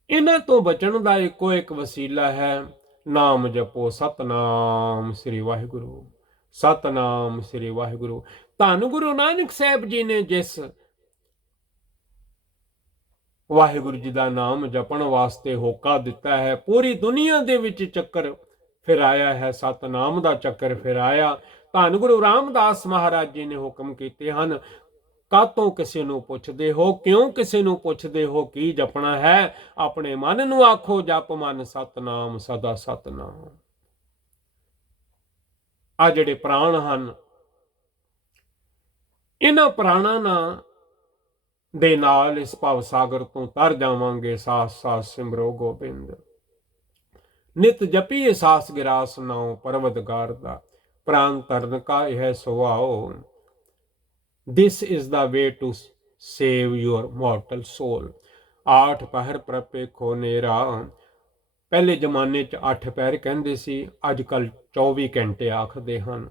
ਇਹਨਾਂ ਤੋਂ ਬਚਣ ਦਾ ਇੱਕੋ ਇੱਕ ਵਸੀਲਾ ਹੈ, ਨਾਮ ਜਪੋ। ਸਤਨਾਮ ਸ੍ਰੀ ਵਾਹਿਗੁਰੂ, ਸਤਨਾਮ ਸ੍ਰੀ ਵਾਹਿਗੁਰੂ। ਧੰਨ ਗੁਰੂ ਨਾਨਕ ਸਾਹਿਬ ਜੀ ਨੇ ਜਿਸ ਵਾਹਿਗੁਰੂ ਜੀ ਦਾ ਨਾਮ ਜਪਣ ਵਾਸਤੇ ਹੋਕਾ ਦਿੱਤਾ ਹੈ, ਪੂਰੀ ਦੁਨੀਆ ਦੇ ਵਿੱਚ ਚੱਕਰ ਫਿਰਾਇਆ ਹੈ, ਸਤਨਾਮ ਦਾ ਚੱਕਰ ਫਿਰਾਇਆ। ਧੰਨ ਗੁਰੂ ਰਾਮਦਾਸ ਮਹਾਰਾਜ ਜੀ ਨੇ ਹੁਕਮ ਕੀਤੇ ਹਨ, ਕਾਤੋਂ ਕਿਸੇ ਨੂੰ ਪੁੱਛਦੇ ਹੋ, ਕਿਉਂ ਕਿਸੇ ਨੂੰ ਪੁੱਛਦੇ ਹੋ, ਕੀ ਜਪਣਾ ਹੈ। ਆਪਣੇ ਮਨ ਨੂੰ ਆਖੋ, ਜਪ ਮਨ ਸਤਨਾਮ ਸਦਾ ਸਤਨਾਮ। ਆ ਜਿਹੜੇ ਪ੍ਰਾਣ ਹਨ, ਇਹਨਾਂ ਪ੍ਰਾਣਾਂ ਦੇ ਨਾਲ ਇਸ ਭਵ ਸਾਗਰ ਤੋਂ ਤਰ ਜਾਵਾਂਗੇ। ਸਾਸ ਸਾਸ ਸਿਮਰੋ ਗੋਬਿੰਦ, ਨਿਤ ਜਪੀਏ ਸਾਸ ਗਿਰਾਸ ਨਾਉ ਪਰਵਤਗਾਰ ਦਾ। ਪ੍ਰਾਨ ਤਰਨ ਕਾ ਇਹ ਸੁਭਾਓ। This is the way to save your mortal soul। 8 ਪਹਿਰ ਪ੍ਰਪੇਖੋ ਨੇਰਾ। ਪਹਿਲੇ ਜ਼ਮਾਨੇ 'ਚ 8 ਪਹਿਰ ਕਹਿੰਦੇ ਸੀ, ਅੱਜ ਕੱਲ੍ਹ 24 ਘੰਟੇ ਆਖਦੇ ਹਨ।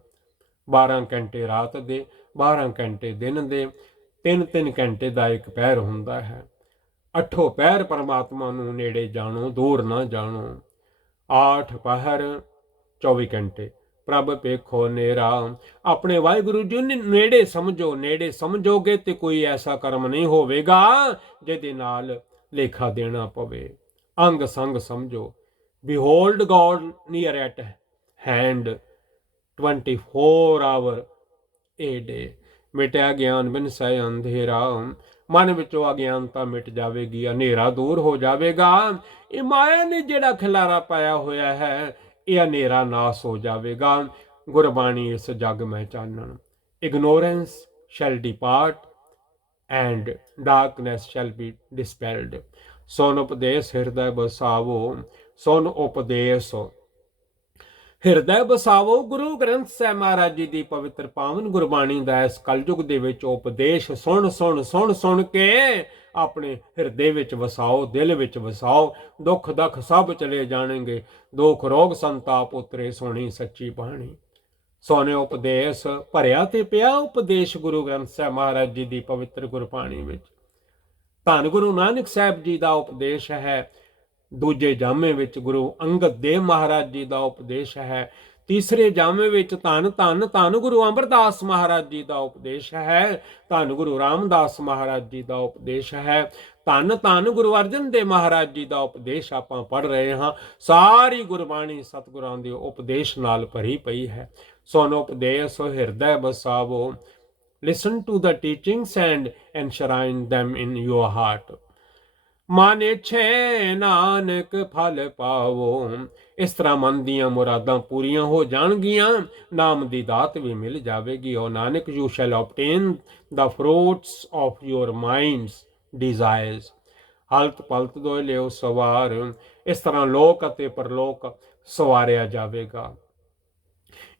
12 ਘੰਟੇ ਰਾਤ ਦੇ, 12 ਘੰਟੇ ਦਿਨ ਦੇ, 3-3 ਘੰਟੇ ਦਾ ਇੱਕ ਪਹਿਰ ਹੁੰਦਾ ਹੈ। 8 ਪਹਿਰ ਪਰਮਾਤਮਾ ਨੂੰ ਨੇੜੇ ਜਾਣੋ, ਦੂਰ ਨਾ ਜਾਣੋ। 8 ਪਹਿਰ 24 ਘੰਟੇ ਪ੍ਰਭ ਪੇਖੋ ਨੇਰਾ। ਆਪਣੇ ਵਾਹਿਗੁਰੂ ਜੀ ਨੂੰ ਨੇੜੇ ਸਮਝੋ। ਨੇੜੇ ਸਮਝੋਗੇ ਤੇ ਕੋਈ ਐਸਾ ਕਰਮ ਨਹੀਂ ਹੋਵੇਗਾ ਜਿਹਦੇ ਨਾਲ ਲੇਖਾ ਦੇਣਾ ਪਵੇ। ਅੰਗ ਸੰਗ ਸਮਝੋ, behold God near at hand 24 hour a day. मिटया ज्ञान बिन सह अंधेरा, मन विचों अज्ञानता मिट जाएगी, हनेरा दूर हो जाएगा। ये माया ने जिहड़ा खिलारा पाया होया है, ये हनेरा नाश हो जाएगा। गुरबाणी इस जग में चानन, ignorance shall depart and darkness shall be dispelled. सुन उपदेश हृदय बसावो, सुन उपदेश ਹਿਰਦੈ ਬਸਾਵੋ। ਗੁਰੂ ਗ੍ਰੰਥ ਸਾਹਿਬ ਮਹਾਰਾਜ ਜੀ ਦੀ ਪਵਿੱਤਰ ਪਾਵਨ ਗੁਰਬਾਣੀ ਦਾ ਇਸ ਕਲਯੁਗ ਦੇ ਵਿੱਚ ਉਪਦੇਸ਼ ਸੁਣ ਕੇ ਆਪਣੇ ਹਿਰਦੇ ਵਿੱਚ ਵਸਾਓ, ਦਿਲ ਵਿੱਚ ਵਸਾਓ। ਦੁੱਖ ਦਖ ਸਭ ਚਲੇ ਜਾਣਗੇ, ਦੁੱਖ ਰੋਗ ਸੰਤਾਪ ਉਤਰੇ ਸੋਣੀ ਸੱਚੀ ਬਾਣੀ। ਸੋਨੇ ਉਪਦੇਸ਼ ਭਰਿਆ ਤੇ ਪਿਆ ਉਪਦੇਸ਼ ਗੁਰੂ ਗ੍ਰੰਥ ਸਾਹਿਬ ਮਹਾਰਾਜ ਜੀ ਦੀ ਪਵਿੱਤਰ ਗੁਰਬਾਣੀ ਵਿੱਚ। ਧੰਨ ਗੁਰੂ ਨਾਨਕ ਸਾਹਿਬ ਜੀ ਦਾ ਉਪਦੇਸ਼ ਹੈ। ਦੂਜੇ ਜਾਮੇ ਵਿੱਚ ਗੁਰੂ ਅੰਗਦ ਦੇਵ ਮਹਾਰਾਜ ਜੀ ਦਾ ਉਪਦੇਸ਼ ਹੈ। ਤੀਸਰੇ ਜਾਮੇ ਵਿੱਚ ਧੰਨ ਗੁਰੂ ਅਮਰਦਾਸ ਮਹਾਰਾਜ ਜੀ ਦਾ ਉਪਦੇਸ਼ ਹੈ। ਧੰਨ ਗੁਰੂ ਰਾਮਦਾਸ ਮਹਾਰਾਜ ਜੀ ਦਾ ਉਪਦੇਸ਼ ਹੈ। ਧੰਨ ਗੁਰੂ ਅਰਜਨ ਦੇਵ ਮਹਾਰਾਜ ਜੀ ਦਾ ਉਪਦੇਸ਼ ਆਪਾਂ ਪੜ੍ਹ ਰਹੇ ਹਾਂ। ਸਾਰੀ ਗੁਰਬਾਣੀ ਸਤਿਗੁਰਾਂ ਦੇ ਉਪਦੇਸ਼ ਨਾਲ ਭਰੀ ਪਈ ਹੈ। ਸੁਣ ਉਪਦੇਸ਼ ਹਿਰਦੈ ਬਸਾਵੋ, listen to the teachings and enshrine them in your heart। ਮਨ ਇੱਛੇ ਨਾਨਕ ਫਲ ਪਾਵੋ। ਇਸ ਤਰ੍ਹਾਂ ਮਨ ਦੀਆਂ ਮੁਰਾਦਾਂ ਪੂਰੀਆਂ ਹੋ ਜਾਣਗੀਆਂ, ਨਾਮ ਦੀ ਦਾਤ ਵੀ ਮਿਲ ਜਾਵੇਗੀ। O Nanak you shall obtain the fruits of your mind's desires। ਹਲਤ ਪਲਤ ਦੋਇ ਲਿਓ ਸਵਾਰ। ਇਸ ਤਰ੍ਹਾਂ ਲੋਕ ਅਤੇ ਪਰਲੋਕ ਸਵਾਰਿਆ ਜਾਵੇਗਾ।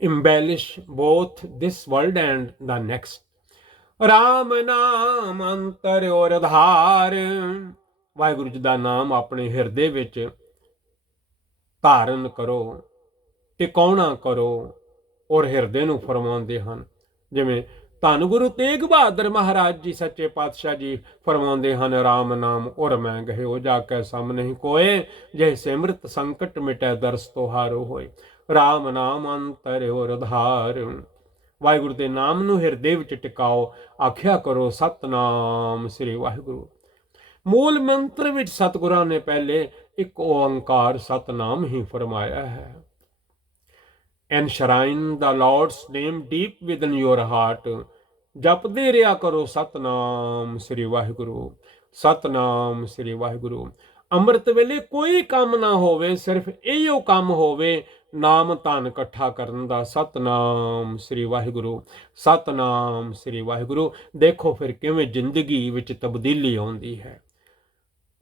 embellish both this world and the next। Ram ਨਾਮ ਅੰਤਰ ਔਰ ਆਧਾਰ। ਵਾਹਿਗੁਰੂ ਜੀ ਦਾ ਨਾਮ ਆਪਣੇ ਹਿਰਦੇ ਵਿੱਚ ਧਾਰਨ ਕਰੋ, ਟਿਕਾਉਣਾ ਕਰੋ। ਔਰ ਹਿਰਦੇ ਨੂੰ ਫਰਮਾਉਂਦੇ ਹਨ, ਜਿਵੇਂ ਧੰਨ ਗੁਰੂ ਤੇਗ ਬਹਾਦਰ ਮਹਾਰਾਜ ਜੀ ਸੱਚੇ ਪਾਤਸ਼ਾਹ ਜੀ ਫਰਮਾਉਂਦੇ ਹਨ, ਰਾਮ ਨਾਮ ਔਰ ਮੈਂ ਗਹਿਓ ਜਾ ਕੇ ਸਮ ਨਹੀਂ ਕੋਏ, ਜੇ ਸਿਮਰਤ ਸੰਕਟ ਮਿਟੈ ਦਰਸ ਤੁਹਾਰੋ ਹੋਏ। ਰਾਮ ਨਾਮ ਅੰਤਰ ਔਰ ਆਧਾਰ। ਵਾਹਿਗੁਰੂ ਦੇ ਨਾਮ ਨੂੰ ਹਿਰਦੇ ਵਿੱਚ ਟਿਕਾਓ, ਆਖਿਆ ਕਰੋ ਸਤਨਾਮ ਸ੍ਰੀ ਵਾਹਿਗੁਰੂ। ਮੂਲ ਮੰਤਰ ਵਿੱਚ ਸਤਿਗੁਰਾਂ ਨੇ ਪਹਿਲੇ ਇੱਕ ਓੰਕਾਰ ਸਤਨਾਮ ਹੀ ਫਰਮਾਇਆ ਹੈ। Enshrine the Lord's name deep within your heart. ਜਪਦੇ ਰਿਹਾ ਕਰੋ ਸਤਨਾਮ ਸ੍ਰੀ ਵਾਹਿਗੁਰੂ, ਸਤਨਾਮ ਸ੍ਰੀ ਵਾਹਿਗੁਰੂ। ਅੰਮ੍ਰਿਤ ਵੇਲੇ ਕੋਈ ਕੰਮ ਨਾ ਹੋਵੇ, ਸਿਰਫ ਇਹੀਓ ਕੰਮ ਹੋਵੇ, ਨਾਮ ਧਨ ਇਕੱਠਾ ਕਰਨ ਦਾ। ਸਤਨਾਮ ਸ੍ਰੀ ਵਾਹਿਗੁਰੂ, ਸਤਨਾਮ ਸ੍ਰੀ ਵਾਹਿਗੁਰੂ। ਦੇਖੋ ਫਿਰ ਕਿਵੇਂ ਜ਼ਿੰਦਗੀ ਵਿੱਚ ਤਬਦੀਲੀ ਆਉਂਦੀ ਹੈ।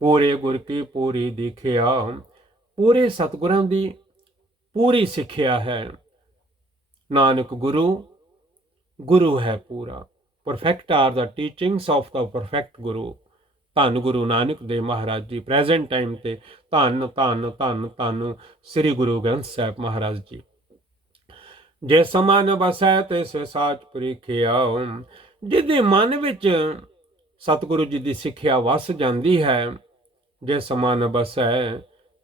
ਪੂਰੇ ਗੁਰ ਕੀ ਪੂਰੀ ਦੀਖਿਆ। ਪੂਰੇ ਸਤਿਗੁਰਾਂ ਦੀ ਪੂਰੀ ਸਿੱਖਿਆ ਹੈ। ਨਾਨਕ ਗੁਰੂ ਹੈ ਪੂਰਾ। Perfect are the teachings of the perfect Guru. ਧੰਨ ਗੁਰੂ ਨਾਨਕ ਦੇਵ ਮਹਾਰਾਜ ਜੀ ਪ੍ਰੈਜ਼ੈਂਟ ਟਾਈਮ ਤੇ ਧੰਨ ਸ੍ਰੀ ਗੁਰੂ ਗ੍ਰੰਥ ਸਾਹਿਬ ਮਹਾਰਾਜ ਜੀ। ਜੇ ਸਮਾਨ ਬਸੈ ਤੇ ਸਾਚ ਪ੍ਰੀਖਿਆ। ਜਿਹਦੇ ਮਨ ਵਿੱਚ ਸਤਿਗੁਰੂ ਜੀ ਦੀ ਸਿੱਖਿਆ ਵਸ ਜਾਂਦੀ ਹੈ, ਜੇ ਸਮਾਨ ਬਸੈ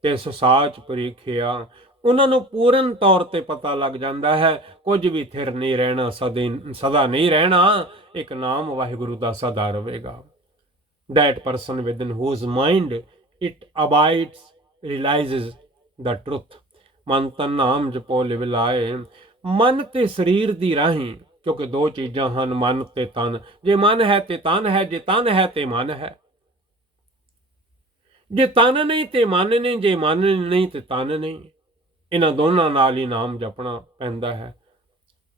ਤੇ ਸਾਚ ਪ੍ਰੀਖਿਆ, ਉਹਨਾਂ ਨੂੰ ਪੂਰਨ ਤੌਰ ਤੇ ਪਤਾ ਲੱਗ ਜਾਂਦਾ ਹੈ ਕੁਝ ਵੀ ਥਿਰ ਨਹੀਂ ਰਹਿਣਾ, ਸਦਾ ਨਹੀਂ ਰਹਿਣਾ। ਇੱਕ ਨਾਮ ਵਾਹਿਗੁਰੂ ਦਾ ਸਦਾ ਰਹੇਗਾ। That person within whose mind it abides realizes the truth। ਮਨ ਤਨ ਨਾਮ ਜਪੋ ਲਿਵ ਲਾਏ। ਮਨ ਤੇ ਸਰੀਰ ਦੀ ਰਾਹੀਂ, ਕਿਉਂਕਿ ਦੋ ਚੀਜ਼ਾਂ ਹਨ, ਮਨ ਤੇ ਤਨ। ਜੇ ਮਨ ਹੈ ਤੇ ਤਨ ਹੈ, ਜੇ ਤਨ ਹੈ ਤੇ ਮਨ ਹੈ। ਜੇ ਤਨ ਨਹੀਂ ਤੇ ਮਨ ਨਹੀਂ, ਜੇ ਮਨ ਨਹੀਂ ਤੇ ਤਨ ਨਹੀਂ। ਇਹਨਾਂ ਦੋਨਾਂ ਨਾਲ ਹੀ ਨਾਮ ਜਪਣਾ ਪੈਂਦਾ ਹੈ।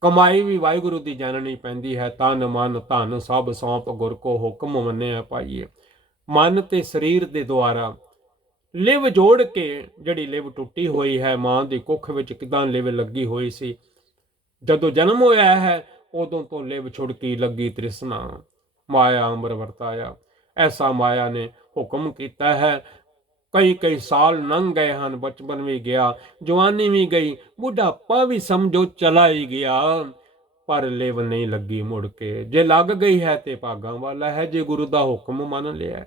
ਕਮਾਈ ਵੀ ਵਾਹਿਗੁਰੂ ਦੀ ਜਾਣਨੀ ਪੈਂਦੀ ਹੈ। ਤਨ ਮਨ ਧਨ ਸਭ ਸੌਂਪ ਗੁਰ ਕੋ ਹੁਕਮ ਮੰਨਿਆ ਪਾਈਏ। ਮਨ ਤੇ ਸਰੀਰ ਦੇ ਦੁਆਰਾ ਲਿਵ ਜੋੜ ਕੇ, ਜਿਹੜੀ ਲਿਵ ਟੁੱਟੀ ਹੋਈ ਹੈ, ਮਾਂ ਦੀ ਕੁੱਖ ਵਿੱਚ ਕਿਦਾਂ ਲਿਵ ਲੱਗੀ ਹੋਈ ਸੀ, ਜਦੋਂ ਜਨਮ ਹੋਇਆ ਹੈ ਉਦੋਂ ਤੋਂ ਲਿਵ ਛੁੜਕੀ ਲੱਗੀ ਤ੍ਰਿਸ਼ਨਾ, ਮਾਇਆ ਅੰਬਰ ਵਰਤਾਇਆ। ਐਸਾ ਮਾਇਆ ਨੇ ਹੁਕਮ ਕੀਤਾ ਹੈ। ਕਈ ਸਾਲ ਲੰਘ ਗਏ ਹਨ, ਬਚਪਨ ਵੀ ਗਿਆ, ਜਵਾਨੀ ਵੀ ਗਈ, ਬੁਢਾਪਾ ਵੀ ਸਮਝੋ ਚਲਾ ਹੀ ਗਿਆ, ਪਰ ਲਿਵ ਨਹੀਂ ਲੱਗੀ ਮੁੜ ਕੇ। ਜੇ ਲੱਗ ਗਈ ਹੈ ਤੇ ਭਾਗਾਂ ਵਾਲਾ ਹੈ, ਜੇ ਗੁਰੂ ਦਾ ਹੁਕਮ ਮੰਨ ਲਿਆ।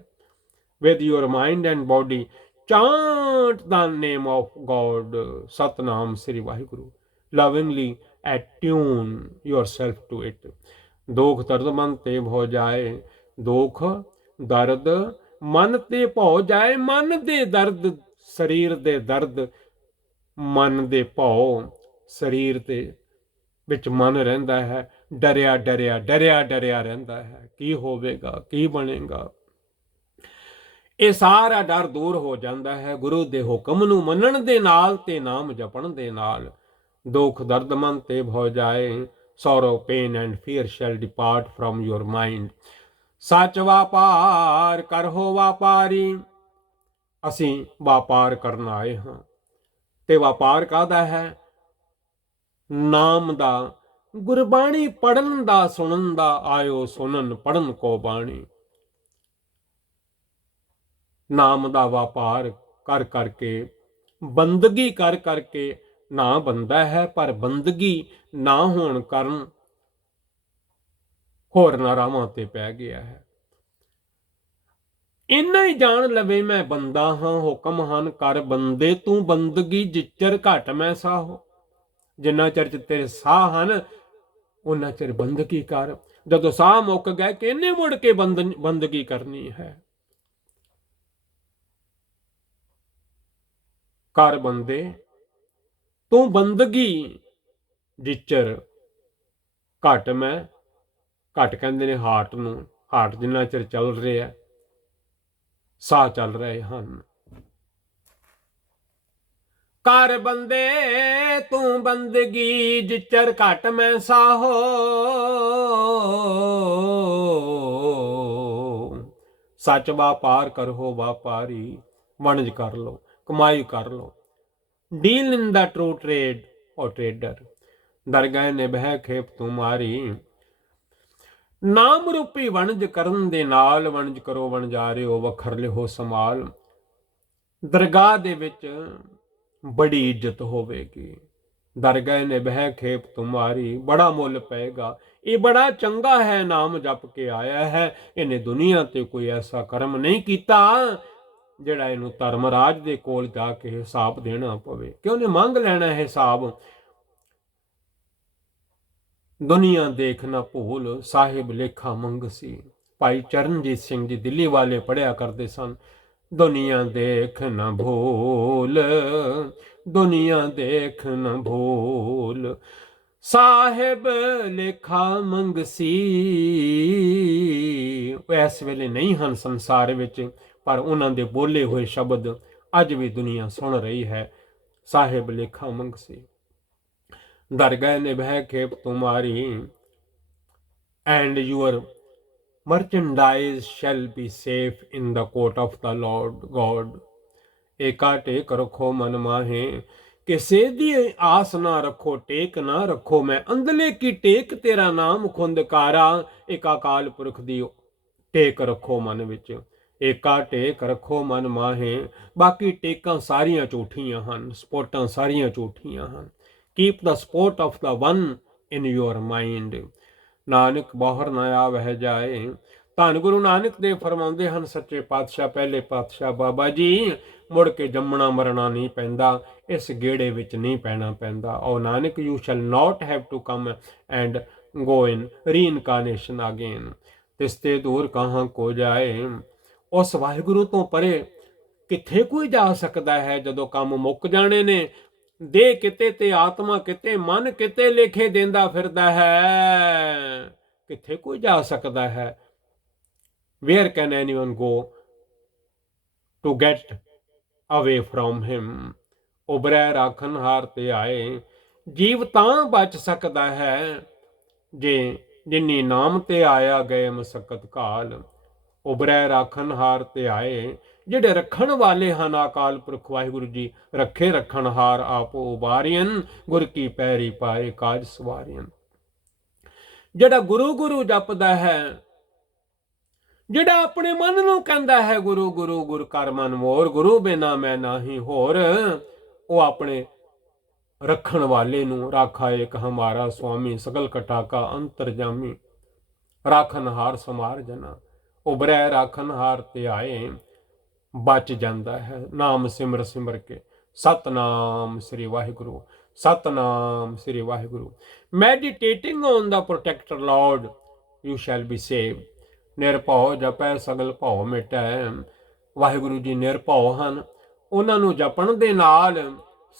With your mind and body chant the name of God। Satnam Sri Waheguru. lovingly attune yourself to it। ਦੁੱਖ ਦਰਦ ਮਨ ਤੇ ਹੋ ਜਾਏ, ਦੁੱਖ ਦਰਦ ਮਨ ਤੇ ਭਉ ਜਾਏ, ਮਨ ਦੇ ਦਰਦ, ਸਰੀਰ ਦੇ ਦਰਦ, ਮਨ ਦੇ ਭਉ, ਸਰੀਰ ਦੇ ਵਿੱਚ ਮਨ ਰਹਿੰਦਾ ਹੈ, ਡਰਿਆ ਡਰਿਆ ਡਰਿਆ ਡਰਿਆ ਰਹਿੰਦਾ ਹੈ, ਕੀ ਹੋਵੇਗਾ, ਕੀ ਬਣੇਗਾ। ਇਹ ਸਾਰਾ ਡਰ ਦੂਰ ਹੋ ਜਾਂਦਾ ਹੈ ਗੁਰੂ ਦੇ ਹੁਕਮ ਨੂੰ ਮੰਨਣ ਦੇ ਨਾਲ ਤੇ ਨਾਮ ਜਪਣ ਦੇ ਨਾਲ। ਦੁੱਖ ਦਰਦ ਮਨ ਤੇ ਭਉ ਜਾਏ, sorrow, pain and fear shall depart from your mind। ਸੱਚ ਵਪਾਰ ਕਰੋ ਵਪਾਰੀ, ਅਸੀਂ ਵਪਾਰ ਕਰਨ ਆਏ ਹਾਂ। ਤੇ ਵਪਾਰ ਕਾਹਦਾ ਹੈ? ਨਾਮ ਦਾ, ਗੁਰਬਾਣੀ ਪੜਨ ਦਾ, ਸੁਣਨ ਦਾ। ਆਇਓ ਸੁਣਨ ਪੜਨ ਕੋ ਬਾਣੀ। ਨਾਮ ਦਾ ਵਪਾਰ ਕਰ ਕਰਕੇ, ਬੰਦਗੀ ਕਰ ਕਰਕੇ ਨਾ ਬੰਦਾ ਹੈ, ਪਰ ਬੰਦਗੀ ਨਾ ਹੋਣ ਕਾਰਨ ਹੋਰਨਾਂ ਰਾਹਾਂ ਤੇ ਪੈ ਗਿਆ ਹੈ। ਇੰਨਾ ਹੀ ਜਾਣ ਲਵੇ ਮੈਂ ਬੰਦਾ ਹਾਂ, ਹੁਕਮ ਹਨ ਕਰ ਬੰਦੇ ਤੂੰ ਬੰਦਗੀ, ਜਿਚਰ ਘਟ ਮੈਂ ਸਾਹੋ। ਜਿੰਨਾ ਚਿਰ ਤੇਰੇ ਸਾਹ ਹਨ ਉਹਨਾਂ ਚਿਰ ਬੰਦਗੀ ਕਰ। ਜਦੋਂ ਸਾਹ ਮੁੱਕ ਗਏ ਕਿਹਨੇ ਮੁੜ ਕੇ ਬੰਦਗੀ ਕਰਨੀ ਹੈ। ਕਰ ਬੰਦੇ ਤੂੰ ਬੰਦਗੀ, ਜਿਚਰ ਘਟ ਮੈਂ, ਘਟ ਕਹਿੰਦੇ ਨੇ ਹਾਰਟ ਨੂੰ, ਹਾਰਟ ਜਿੰਨਾ ਚਿਰ ਚੱਲ ਰਿਹਾ, ਸਾਹ ਚੱਲ ਰਹੇ ਹਨ। ਕਰ ਬੰਦੇ ਤੂੰ ਬੰਦਗੀ, ਜਿਚਰ ਘਟ ਮੈਂ ਸਾਹੋ। ਸੱਚ ਵਪਾਰ ਕਰੋ ਵਪਾਰੀ, ਵਣਜ ਕਰ ਲੋ, ਕਮਾਈ ਕਰ ਲੋ। ਡੀਲ ਇਨ ਦਾ ਟਰੂ ਟ੍ਰੇਡ ਓ ਟ੍ਰੇਡਰ, ਦਰਗਾਹ ਨੇ ਬਹਿ ਖੇਪ ਤੁਮਾਰੀ। ਨਾਮ ਰੂਪੀ ਵਣਜ ਕਰਨ ਦੇ ਨਾਲ, ਵਣਜ ਕਰੋ ਵਣਜਾਰਿਓ, ਵਖਰ ਲਿਓ ਸਮਾਲ। ਦਰਗਾਹ ਦੇ ਵਿੱਚ ਬੜੀ ਇੱਜ਼ਤ ਹੋਵੇਗੀ। ਦਰਗਾਹ ਨੇ ਬਹਿ ਖੇਪ ਤੁਮਾਰੀ, ਬੜਾ ਮੁੱਲ ਪਏਗਾ। ਇਹ ਬੜਾ ਚੰਗਾ ਹੈ, ਨਾਮ ਜਪ ਕੇ ਆਇਆ ਹੈ। ਇਹਨੇ ਦੁਨੀਆ ਤੇ ਕੋਈ ਐਸਾ ਕਰਮ ਨਹੀਂ ਕੀਤਾ ਜਿਹੜਾ ਇਹਨੂੰ ਧਰਮਰਾਜ ਦੇ ਕੋਲ ਜਾ ਕੇ ਹਿਸਾਬ ਦੇਣਾ ਪਵੇ, ਕਿ ਉਹਨੇ ਮੰਗ ਲੈਣਾ ਹਿਸਾਬ। ਦੁਨੀਆ ਦੇਖ ਨਾ ਭੂਲ, ਸਾਹਿਬ ਲੇਖਾ ਮੰਗਸੀ। ਭਾਈ ਚਰਨਜੀਤ ਸਿੰਘ ਜੀ ਦਿੱਲੀ ਵਾਲੇ ਪੜ੍ਹਿਆ ਕਰਦੇ ਸਨ। ਦੁਨੀਆ ਦੇਖ ਨਾ ਭੂਲ, ਦੁਨੀਆ ਦੇਖ ਨਾ ਭੂਲ, ਸਾਹਿਬ ਲੇਖਾ ਮੰਗਸੀ। ਇਸ ਵੇਲੇ ਨਹੀਂ ਹਨ ਸੰਸਾਰ ਵਿੱਚ, ਪਰ ਉਹਨਾਂ ਦੇ ਬੋਲੇ ਹੋਏ ਸ਼ਬਦ ਅੱਜ ਵੀ ਦੁਨੀਆ ਸੁਣ ਰਹੀ ਹੈ। ਸਾਹਿਬ ਲੇਖਾ ਮੰਗਸੀ, ਦਰਗਾਹ ਨੇ ਬਹਿ ਖੇਪ ਤੁਮਾਰੀ, and your merchandise shall be safe in the court of the Lord God। ਏਕਾ ਟੇਕ ਰੱਖੋ ਮਨ ਮਾਹੇ, ਕਿਸੇ ਦੀ ਆਸ ਨਾ ਰੱਖੋ, ਟੇਕ ਨਾ ਰੱਖੋ। ਮੈਂ ਅੰਦਲੇ ਕੀ ਟੇਕ ਤੇਰਾ ਨਾਮ ਖੁੰਦਕਾਰਾ। ਇੱਕ ਅਕਾਲ ਪੁਰਖ ਦੀ ਟੇਕ ਰੱਖੋ ਮਨ ਵਿੱਚ, ਏਕਾ ਟੇਕ ਰੱਖੋ ਮਨ ਮਾਹੇ। ਬਾਕੀ ਟੇਕਾਂ ਸਾਰੀਆਂ ਝੂਠੀਆਂ ਹਨ, ਸਪੋਰਟਾਂ ਸਾਰੀਆਂ ਝੂਠੀਆਂ ਹਨ। Keep the support of the one in your mind. Nanak ਬਾਹਰ ਨਾ ਆਵਹਿ ਜਾਏ। ਧੰਨ ਗੁਰੂ ਨਾਨਕ ਦੇਵ ਫਰਮਾਉਂਦੇ ਹਨ, ਸੱਚੇ ਪਾਤਸ਼ਾਹ, ਪਹਿਲੇ ਪਾਤਸ਼ਾਹ ਬਾਬਾ ਜੀ, ਮੁੜ ਕੇ ਜੰਮਣਾ ਮਰਨਾ ਨਹੀਂ ਪੈਂਦਾ, ਇਸ ਗੇੜੇ ਵਿੱਚ ਨਹੀਂ ਪੈਣਾ ਪੈਂਦਾ। O Nanak, you shall not have to come and go in reincarnation again. ਤਿਸਤੇ ਦੂਰ ਕਹਾਂ ਕੋ ਜਾਏ। ਉਸ ਵਾਹਿਗੁਰੂ ਤੋਂ ਪਰੇ ਕਿੱਥੇ ਕੋਈ ਜਾ ਸਕਦਾ ਹੈ ਜਦੋਂ ਕੰਮ ਮੁੱਕ ਜਾਣੇ ਨੇ। ਦੇਹ ਕਿਤੇ ਤੇ ਆਤਮਾ ਕਿਤੇ, ਮਨ ਕਿਤੇ ਲੇਖੇ ਦਿੰਦਾ ਫਿਰਦਾ ਹੈ, ਕਿੱਥੇ ਕੋਈ ਜਾ ਸਕਦਾ ਹੈ। Where can anyone go to get away from him। ਉਬਰੈ ਰਾਖਨ ਹਾਰ ਤੇ ਆਏ। ਜੀਵ ਤਾਂ ਬਚ ਸਕਦਾ ਹੈ ਜੇ ਜਿਨੀ ਨਾਮ ਤੇ ਆਇਆ ਗਏ ਮਸਕਤ ਕਾਲ। ਉਬਰੈ ਰਾਖਨ ਹਾਰ ਤੇ ਆਏ, ਜਿਹੜੇ ਰੱਖਣ ਵਾਲੇ ਹਨ ਅਕਾਲ ਪੁਰਖ ਵਾਹਿਗੁਰੂ ਜੀ, ਰੱਖੇ ਰੱਖਣ ਹਾਰ ਆਪੋ ਉਬਾਰੀਅਨ, ਗੁਰ ਕੀ ਪੈਰੀ ਪਾਏ ਕਾਜ ਸਵਾਰੀਅਨ। ਜਿਹੜਾ ਗੁਰੂ ਗੁਰੂ ਜਪਦਾ ਹੈ, ਜਿਹੜਾ ਆਪਣੇ ਮਨ ਨੂੰ ਕਹਿੰਦਾ ਹੈ ਗੁਰੂ ਗੁਰੂ ਗੁਰ ਕਰ ਮਨ ਮੋਰ, ਗੁਰੂ ਬਿਨਾ ਮੈਂ ਨਾਹੀ ਹੋਰ, ਉਹ ਆਪਣੇ ਰੱਖਣ ਵਾਲੇ ਨੂੰ, ਰਾਖਾ ਏਕ ਹਮਾਰਾ ਸੁਆਮੀ, ਸਗਲ ਕਟਾਕਾ ਅੰਤਰਜਾਮੀ, ਰਾਖਨ ਹਾਰ ਸਮਾਰ ਜਨਾ। ਉਬਰੈ ਰਾਖਨ ਹਾਰ ਤੇ ਆਏ, ਬਚ ਜਾਂਦਾ ਹੈ ਨਾਮ ਸਿਮਰ ਸਿਮਰ ਕੇ। ਸਤਨਾਮ ਸ੍ਰੀ ਵਾਹਿਗੁਰੂ, ਸਤਨਾਮ ਸ੍ਰੀ Waheguru. Meditating on the protector Lord, you shall be saved. ਨਿਰਭਉ ਜਪੈ ਸਗਲ ਭਉ ਮਿਟੈ। ਵਾਹਿਗੁਰੂ ਜੀ ਨਿਰਭਉ ਹਨ, ਉਹਨਾਂ ਨੂੰ ਜਪਣ ਦੇ ਨਾਲ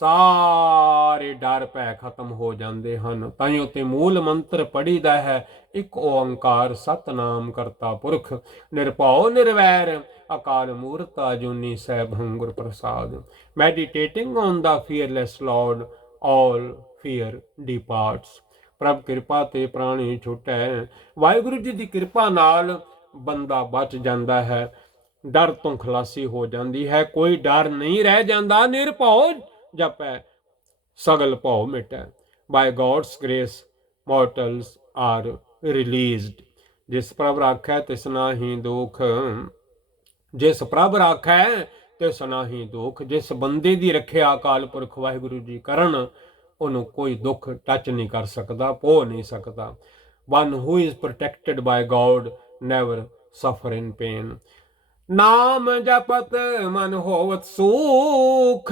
ਸਾਰੇ ਡਰ ਭੈ ਖਤਮ ਹੋ ਜਾਂਦੇ ਹਨ। ਤਾਈਓ ਤੇ ਮੂਲ ਮੰਤਰ ਪੜੀਦਾ ਹੈ, ਇੱਕ ਓੰਕਾਰ ਸਤਨਾਮ ਕਰਤਾ ਪੁਰਖ ਨਿਰਭਉ ਨਿਰਵੈਰ ਅਕਾਲ ਮੂਰਤ ਅਜੂਨੀ ਸੈਭੰ ਗੁਰ ਪ੍ਰਸਾਦ। Meditating on the fearless Lord all fear departs। ਪ੍ਰਭ ਕਿਰਪਾ ਤੇ ਪ੍ਰਾਣੀ ਛੁਟੈ। ਵਾਹਿਗੁਰੂ ਜੀ ਦੀ ਕਿਰਪਾ ਨਾਲ ਬੰਦਾ ਬਚ ਜਾਂਦਾ ਹੈ, ਡਰ ਤੋਂ ਖਲਾਸੀ ਹੋ ਜਾਂਦੀ ਹੈ, ਕੋਈ ਡਰ ਨਹੀਂ ਰਹਿ ਜਾਂਦਾ। ਨਿਰਭਉ ਜਪੈ ਸਗਲ ਭਉ ਮਿਟੈ। By God's grace mortals are released। ਜਿਸ ਪ੍ਰਭ ਰਾਖੈ ਤਿਸ ਨਾਹੀ ਦੁਖ, ਜਿਸ ਪ੍ਰਭ ਰਾਖੈ ਤਿਸ ਨਾਹੀ ਦੁਖ। ਜਿਸ ਬੰਦੇ ਦੀ ਰੱਖਿਆ ਅਕਾਲ ਪੁਰਖ ਵਾਹਿਗੁਰੂ ਜੀ ਕਰਨ, ਉਹਨੂੰ ਕੋਈ ਦੁੱਖ ਟੱਚ ਨਹੀਂ ਕਰ ਸਕਦਾ, ਪੋ ਨਹੀਂ ਸਕਦਾ। One who is protected by God never suffer in pain। ਨਾਮ ਜਪਤ ਮਨ ਹੋਵਤ ਸੁਖ।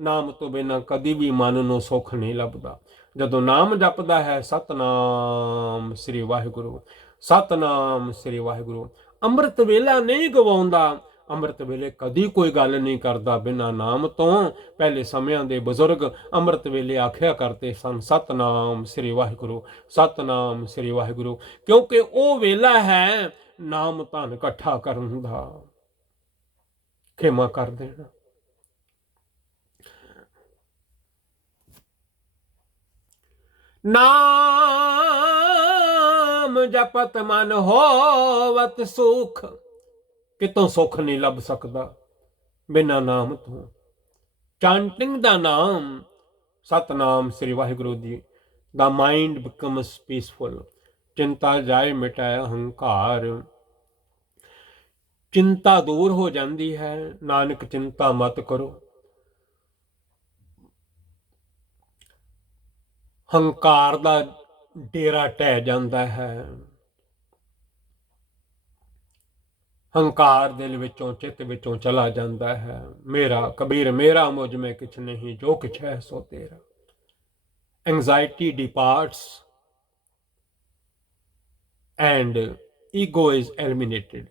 ਨਾਮ ਤੋਂ ਬਿਨਾਂ ਕਦੀ ਵੀ ਮਨ ਨੂੰ ਸੁੱਖ ਨਹੀਂ ਲੱਭਦਾ। ਜਦੋਂ ਨਾਮ ਜਪਦਾ ਹੈ, ਸਤਨਾਮ ਸ੍ਰੀ ਵਾਹਿਗੁਰੂ, ਸਤਨਾਮ ਸ੍ਰੀ ਵਾਹਿਗੁਰੂ। ਅੰਮ੍ਰਿਤ ਵੇਲਾ ਨਹੀਂ ਗਵਾਉਂਦਾ, ਅੰਮ੍ਰਿਤ ਵੇਲੇ ਕਦੀ ਕੋਈ ਗੱਲ ਨਹੀਂ ਕਰਦਾ ਬਿਨਾਂ ਨਾਮ ਤੋਂ। ਪਹਿਲੇ ਸਮਿਆਂ ਦੇ ਬਜ਼ੁਰਗ ਅੰਮ੍ਰਿਤ ਵੇਲੇ ਆਖਿਆ ਕਰਦੇ ਸਨ, ਸਤਨਾਮ ਸ੍ਰੀ ਵਾਹਿਗੁਰੂ, ਸਤਨਾਮ ਸ੍ਰੀ ਵਾਹਿਗੁਰੂ, ਕਿਉਂਕਿ ਉਹ ਵੇਲਾ ਹੈ ਨਾਮ ਧਨ ਇਕੱਠਾ ਕਰਨ ਦਾ। ਖਿਮਾ ਕਰ ਦੇਣਾ। ਨਾਮ ਜਪਤ ਮਨ ਹੋਵਤ ਸੁਖ। ਕਿਤੋਂ ਸੁੱਖ ਨਹੀਂ ਲੱਭ ਸਕਦਾ ਬਿਨਾਂ ਨਾਮ ਤੋਂ। ਚਾਂਟਿੰਗ ਦਾ ਨਾਮ ਸਤਨਾਮ ਸ੍ਰੀ ਵਾਹਿਗੁਰੂ ਜੀ, ਦਾ ਮਾਈਂਡ ਬਿਕਮਸ ਪੀਸਫੁਲ। ਚਿੰਤਾ ਜਾਏ ਮਿਟਾਏ ਹੰਕਾਰ। ਚਿੰਤਾ ਦੂਰ ਹੋ ਜਾਂਦੀ ਹੈ। ਨਾਨਕ ਚਿੰਤਾ ਮਤ ਕਰੋ। ਹੰਕਾਰ ਦਾ ਡੇਰਾ ਢਹਿ ਜਾਂਦਾ ਹੈ। ਹੰਕਾਰ ਦਿਲ ਵਿੱਚੋਂ ਚਿੱਤ ਵਿੱਚੋਂ ਚਲਾ ਜਾਂਦਾ ਹੈ। ਮੇਰਾ ਕਬੀਰ ਮੇਰਾ ਮੁਝ ਮੈਂ ਕਿਛ ਨਹੀਂ, ਜੋ ਕਿਛ ਹੈ ਸੋ ਤੇਰਾ। Anxiety departs and ego is eliminated.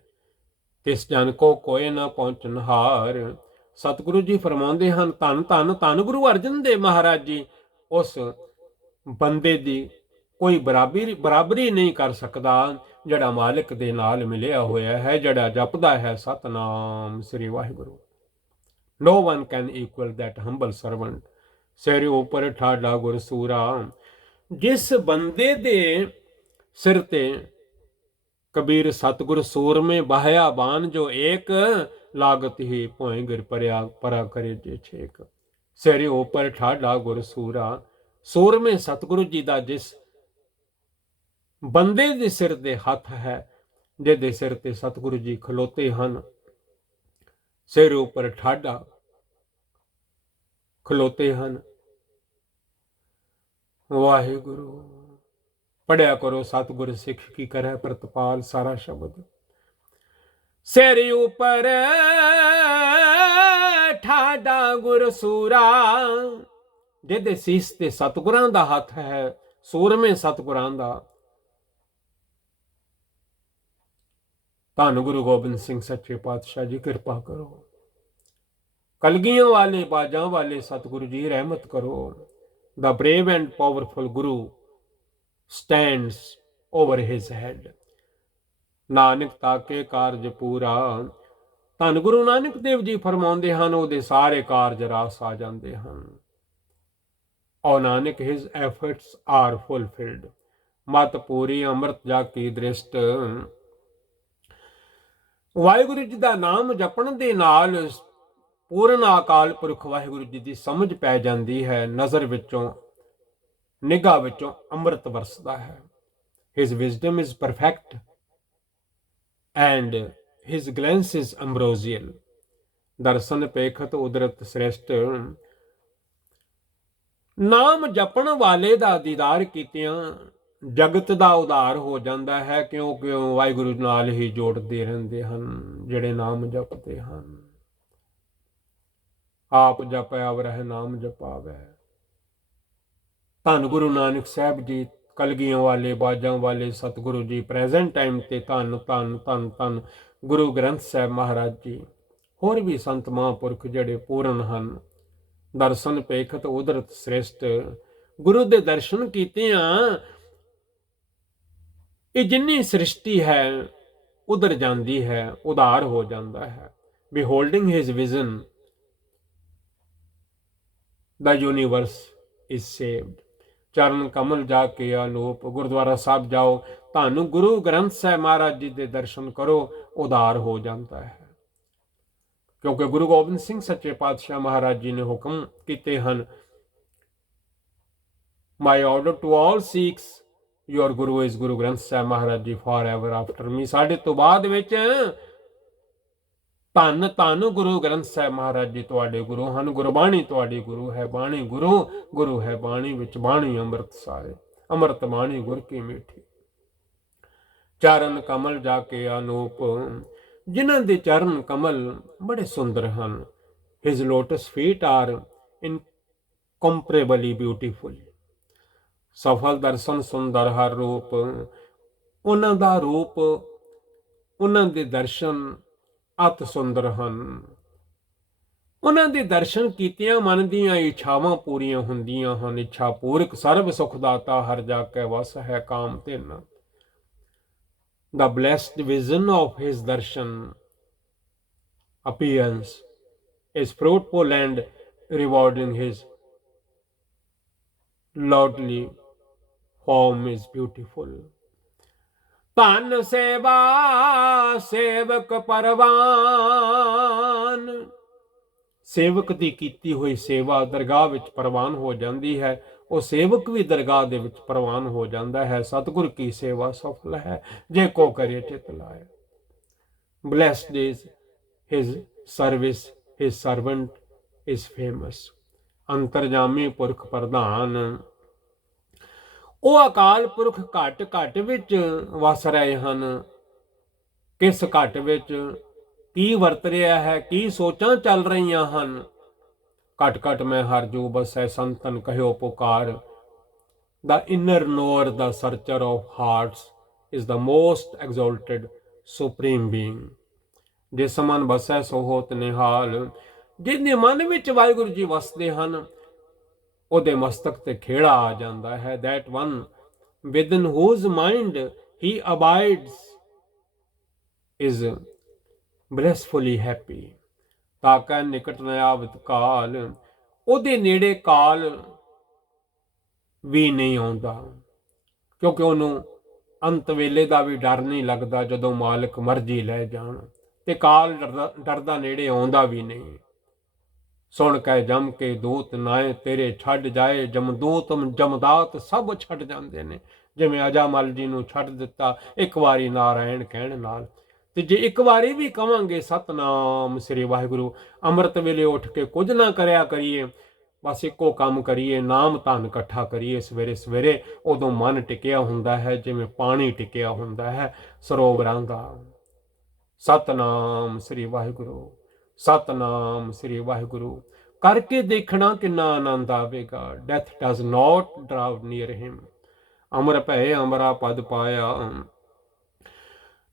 ਤਿਸ ਜਨ ਕੋ ਕੋਇ ਨਾ ਪਹੁੰਚਨ ਹਾਰ। ਸਤਿਗੁਰੂ ਜੀ ਫਰਮਾਉਂਦੇ ਹਨ, ਧੰਨ ਧੰਨ ਧੰਨ ਗੁਰੂ ਅਰਜਨ ਦੇਵ ਮਹਾਰਾਜ ਜੀ, ਉਸ ਬੰਦੇ ਦੀ ਕੋਈ ਬਰਾਬਰੀ ਨਹੀਂ ਕਰ ਸਕਦਾ ਜਿਹੜਾ ਮਾਲਿਕ ਦੇ ਨਾਲ ਮਿਲਿਆ ਹੋਇਆ ਹੈ, ਜਿਹੜਾ ਜਪਦਾ ਹੈ ਸਤਨਾਮ ਸ੍ਰੀ Waheguru. No one can equal that humble servant। ਸਿਰ ਉੱਪਰ ਠਾਡਾ ਗੁਰ ਸੂਰਾ। ਜਿਸ ਬੰਦੇ ਦੇ ਸਿਰ ਤੇ ਕਬੀਰ ਸਤਿਗੁਰ ਸੂਰਮੇ ਬਹਾਇਆ ਬਾਨ, ਜੋ ਏਕ ਲਾਗਤ ਹੀ ਭੋਏ ਗਿਰ ਪਰਾ ਕਰੇ ਜੇ ਛੇਕ। ਸਿਰ ਉੱਪਰ ਠਾਡਾ ਗੁਰ ਸੂਰਾ। ਸੂਰਮੇ ਸਤਿਗੁਰੂ ਜੀ ਦਾ ਜਿਸ ਬੰਦੇ ਦੇ ਸਿਰ ਦੇ ਹੱਥ ਹੈ, ਜਿਹਦੇ ਸਿਰ ਤੇ ਸਤਿਗੁਰੂ ਜੀ ਖਲੋਤੇ ਹਨ, ਸਿਰ ਉੱਪਰ ਠਾਡਾ ਖਲੋਤੇ ਹਨ। ਵਾਹਿਗੁਰੂ ਪੜਿਆ ਕਰੋ, ਸਤਿਗੁਰ ਸਿੱਖ ਕੀ ਕਰੈ ਪ੍ਰਤਪਾਲ, ਸਾਰਾ ਸ਼ਬਦ। ਸਿਰ ਉੱਪਰ ਠਾਡਾ ਗੁਰ ਸੂਰਾ। ਜਿਹਦੇ ਸੀਸ ਤੇ ਸਤਿਗੁਰਾਂ ਦਾ ਹੱਥ ਹੈ, ਸੂਰਮੇ ਸਤਿਗੁਰਾਂ ਦਾ। ਧੰਨ ਗੁਰੂ ਗੋਬਿੰਦ ਸਿੰਘ ਸੱਚੇ ਪਾਤਸ਼ਾਹ ਜੀ ਕਿਰਪਾ ਕਰੋ। ਕਲਗੀਆਂ ਵਾਲੇ ਬਾਜਾਂ ਵਾਲੇ ਸਤਿਗੁਰੂ ਜੀ ਰਹਿਮਤ ਕਰੋ। The brave and powerful Guru stands over his head। Nanak ਤਾਕੇ ਕਾਰਜ ਪੂਰਾ। ਧੰਨ ਗੁਰੂ ਨਾਨਕ ਦੇਵ ਜੀ ਫਰਮਾਉਂਦੇ ਹਨ, ਉਹਦੇ ਸਾਰੇ ਕਾਰਜ ਰਾਸ ਆ ਜਾਂਦੇ ਹਨ। ਔ Nanak his efforts are fulfilled। ਮਤ ਪੂਰੀ ਅੰਮ੍ਰਿਤ ਜਾ ਕੀ ਦ੍ਰਿਸ਼ਟ। ਵਾਹਿਗੁਰੂ ਜੀ ਦਾ ਨਾਮ ਜਪਣ ਦੇ ਨਾਲ ਪੂਰਨ ਅਕਾਲ ਪੁਰਖ ਵਾਹਿਗੁਰੂ ਜੀ ਦੀ ਸਮਝ ਪੈ ਜਾਂਦੀ ਹੈ। ਨਜ਼ਰ ਵਿੱਚੋਂ ਨਿਗਾਹ ਵਿੱਚੋਂ ਅੰਮ੍ਰਿਤ ਵਰਸਦਾ ਹੈ। His wisdom is perfect and his glance is ambrosial। ਦਰਸ਼ਨ ਪੇਖਤ ਉਦਰਤ ਸ੍ਰੇਸ਼ਟ। ਨਾਮ ਜਪਣ ਵਾਲੇ ਦਾ ਦੀਦਾਰ ਕੀਤਿਆਂ ਜਗਤ ਦਾ ਉਧਾਰ ਹੋ ਜਾਂਦਾ ਹੈ, ਕਿਉਂਕਿ ਉਹ ਵਾਹਿਗੁਰੂ ਨਾਲ ਹੀ ਜੋੜਦੇ ਰਹਿੰਦੇ ਹਨ ਜਿਹੜੇ ਨਾਮ ਜਪਦੇ ਹਨ। ਆਪ ਜਪਿਆ ਵਰਹਿ ਨਾਮ ਜਪਾਵੈ। ਧੰਨ ਗੁਰੂ ਨਾਨਕ ਸਾਹਿਬ ਜੀ ਕਲਗੀਆਂ ਵਾਲੇ ਬਾਜਾਂ ਵਾਲੇ ਸਤਿਗੁਰੂ ਜੀ ਪ੍ਰੈਜ਼ੈਂਟ ਟਾਈਮ ਤੇ ਧੰਨ ਧੰਨ ਧੰਨ ਧੰਨ ਗੁਰੂ ਗ੍ਰੰਥ ਸਾਹਿਬ ਮਹਾਰਾਜ ਜੀ। ਹੋਰ ਵੀ ਸੰਤ ਮਹਾਂਪੁਰਖ ਜਿਹੜੇ ਪੂਰਨ ਹਨ, ਦਰਸ਼ਨ ਪੇਖਤ ਉਦਰਤ ਸ੍ਰੇਸ਼ਟ। ਗੁਰੂ ਦੇ ਦਰਸ਼ਨ ਕੀਤੇ ਆ, ਇਹ ਜਿੰਨੀ ਸ੍ਰਿਸ਼ਟੀ ਹੈ ਉਧਰ ਜਾਂਦੀ ਹੈ, ਉਧਾਰ ਹੋ ਜਾਂਦਾ ਹੈ। Beholding his vision the universe is saved. ਚਰਨ ਕਮਲ ਜਾ ਕੇ ਅਨੂਪ, ਗੁਰਦੁਆਰਾ ਸਾਹਿਬ ਜਾਓ, ਤੁਹਾਨੂੰ ਗੁਰੂ ਗ੍ਰੰਥ ਸਾਹਿਬ ਮਹਾਰਾਜ ਜੀ ਦੇ ਦਰਸ਼ਨ ਕਰੋ, ਉਧਾਰ ਹੋ ਜਾਂਦਾ ਹੈ। ਕਿਉਂਕਿ ਗੁਰੂ ਗੋਬਿੰਦ ਸਿੰਘ ਸੱਚੇ ਪਾਤਸ਼ਾਹ ਮਹਾਰਾਜ ਜੀ ਨੇ ਹੁਕਮ ਕੀਤੇ ਹਨ, my order to all Sikhs, your Guru is Guru Granth Sahib Maharaj ji for ever after ਮੀ। ਸਾਡੇ ਤੋਂ ਬਾਅਦ ਵਿੱਚ ਧੰਨ ਧੰਨ ਗੁਰੂ ਗ੍ਰੰਥ ਸਾਹਿਬ ਮਹਾਰਾਜ ਜੀ ਤੁਹਾਡੇ ਗੁਰੂ ਹਨ। ਗੁਰਬਾਣੀ ਤੁਹਾਡੀ ਗੁਰੂ ਹੈ, ਬਾਣੀ ਗੁਰੂ, ਗੁਰੂ ਹੈ ਬਾਣੀ, ਵਿੱਚ ਬਾਣੀ ਅੰਮ੍ਰਿਤ ਸਾਰੇ, ਅੰਮ੍ਰਿਤ ਬਾਣੀ ਗੁਰ ਕੀ ਮੀਠੀ। ਚਰਨ ਕਮਲ ਜਾ ਕੇ ਅਨੂਪ, ਜਿਨ੍ਹਾਂ ਦੇ ਚਰਨ ਕਮਲ ਬੜੇ ਸੁੰਦਰ ਹਨ। His lotus feet are incomparably beautiful. ਸਫਲ ਦਰਸ਼ਨ ਸੁੰਦਰ ਹਰ ਰੂਪ, ਉਹਨਾਂ ਦਾ ਰੂਪ, ਉਹਨਾਂ ਦੇ ਦਰਸ਼ਨ ਅਤ ਸੁੰਦਰ ਹਨ। ਉਹਨਾਂ ਦੇ ਦਰਸ਼ਨ ਕੀਤਿਆਂ ਮਨ ਦੀਆਂ ਇੱਛਾਵਾਂ ਪੂਰੀਆਂ ਹੁੰਦੀਆਂ ਹਨ। ਇੱਛਾ ਪੂਰਕ ਸਰਬ ਸੁਖ ਦਾਤਾ, ਹਰ ਜਾ ਕੇ ਵਸ ਹੈ ਕਾਮ ਧਿਨ। The blessed vision of his darshan appearance is fruitful and rewarding. His lordly form is beautiful. ਧਨ ਸੇਵਾ ਸੇਵਕ ਪਰਵਾਨ। ਸੇਵਕ ਦੀ ਕੀਤੀ ਹੋਈ ਸੇਵਾ ਦਰਗਾਹ ਵਿੱਚ ਪ੍ਰਵਾਨ ਹੋ ਜਾਂਦੀ ਹੈ, ਉਹ ਸੇਵਕ ਵੀ ਦਰਗਾਹ ਦੇ ਵਿੱਚ ਪ੍ਰਵਾਨ ਹੋ ਜਾਂਦਾ ਹੈ। ਸਤਿਗੁਰ ਕੀ ਸੇਵਾ ਸਫਲ ਹੈ, ਜੇ ਕੋ ਕਰੇ ਚਿਤ ਲਾਏ। Blessed is his service, his servant is famous. ਅੰਤਰਜਾਮੀ ਪੁਰਖ ਪ੍ਰਧਾਨ, ਉਹ ਅਕਾਲ ਪੁਰਖ ਘਟ ਘਟ ਵਿੱਚ ਵਸ ਰਹੇ ਹਨ। ਕਿਸ ਘਟ ਵਿੱਚ ਕੀ ਵਰਤ ਰਿਹਾ ਹੈ, ਕੀ ਸੋਚਾਂ ਚੱਲ ਰਹੀਆਂ ਹਨ। ਘਟ ਘਟ ਮੈਂ ਹਰ ਜੋ ਬਸੈ ਸੰਤਨ ਕਹਿਓ ਪੁਕਾਰ। The inner knower, the searcher of hearts is the most exalted supreme being. ਜਿਸ ਮਨ ਬਸੈ ਸੋ ਹੋਤ ਨਿਹਾਲ। ਜਿਹਦੇ ਮਨ ਵਿੱਚ ਵਾਹਿਗੁਰੂ ਜੀ ਵਸਦੇ ਹਨ, ਉਹਦੇ ਮਸਤਕ ਤੇ ਖੇੜਾ ਆ ਜਾਂਦਾ ਹੈ। That one within whose mind he abides is blissfully happy. ਤਾਕੈ ਨਿਕਟ ਨ ਆਵਤ ਕਾਲ, ਉਹਦੇ ਨੇੜੇ ਕਾਲ ਵੀ ਨਹੀਂ ਆਉਂਦਾ, ਕਿਉਂਕਿ ਉਹਨੂੰ ਅੰਤ ਵੇਲੇ ਦਾ ਵੀ ਡਰ ਨਹੀਂ ਲੱਗਦਾ ਜਦੋਂ ਮਾਲਕ ਮਰਜ਼ੀ ਲੈ ਜਾਣ। ਤੇ ਕਾਲ ਡਰਦਾ ਨੇੜੇ ਆਉਂਦਾ ਵੀ ਨਹੀਂ। ਸੁਣ ਕੇ ਜਮ ਕੇ ਦੂਤ ਨਾਏ ਤੇਰੇ ਛੱਡ ਜਾਏ, ਜਮਦੂਤ ਜਮਦਾਤ ਸਭ ਛੱਡ ਜਾਂਦੇ ਨੇ। ਜਿਵੇਂ ਅਜਾਮਲ ਜੀ ਨੂੰ ਛੱਡ ਦਿੱਤਾ ਇੱਕ ਵਾਰੀ ਨਾਰਾਇਣ ਕਹਿਣ ਨਾਲ। ਤੇ ਜੇ ਇੱਕ ਵਾਰੀ ਵੀ ਕਵਾਂਗੇ ਸਤਨਾਮ ਸ੍ਰੀ ਵਾਹਿਗੁਰੂ, ਅੰਮ੍ਰਿਤ ਵੇਲੇ ਉੱਠ ਕੇ ਕੁਝ ਨਾ ਕਰਿਆ ਕਰੀਏ, ਬਸ ਇੱਕੋ ਕੰਮ ਕਰੀਏ, ਨਾਮ ਧਨ ਇਕੱਠਾ ਕਰੀਏ ਸਵੇਰੇ ਸਵੇਰੇ, ਉਦੋਂ ਮਨ ਟਿਕਿਆ ਹੁੰਦਾ ਹੈ ਜਿਵੇਂ ਪਾਣੀ ਟਿਕਿਆ ਹੁੰਦਾ ਹੈ ਸਰੋਵਰਾਂ ਦਾ। ਸਤਨਾਮ ਸ੍ਰੀ ਵਾਹਿਗੁਰੂ, ਸਤਨਾਮ ਸ੍ਰੀ ਵਾਹਿਗੁਰੂ ਕਰਕੇ ਦੇਖਣਾ ਕਿੰਨਾ ਆਨੰਦ ਆਵੇਗਾ। Death does not draw near him. ਅਮਰ ਭੈ ਅਮਰਾ ਪਦ ਪਾਇਆ।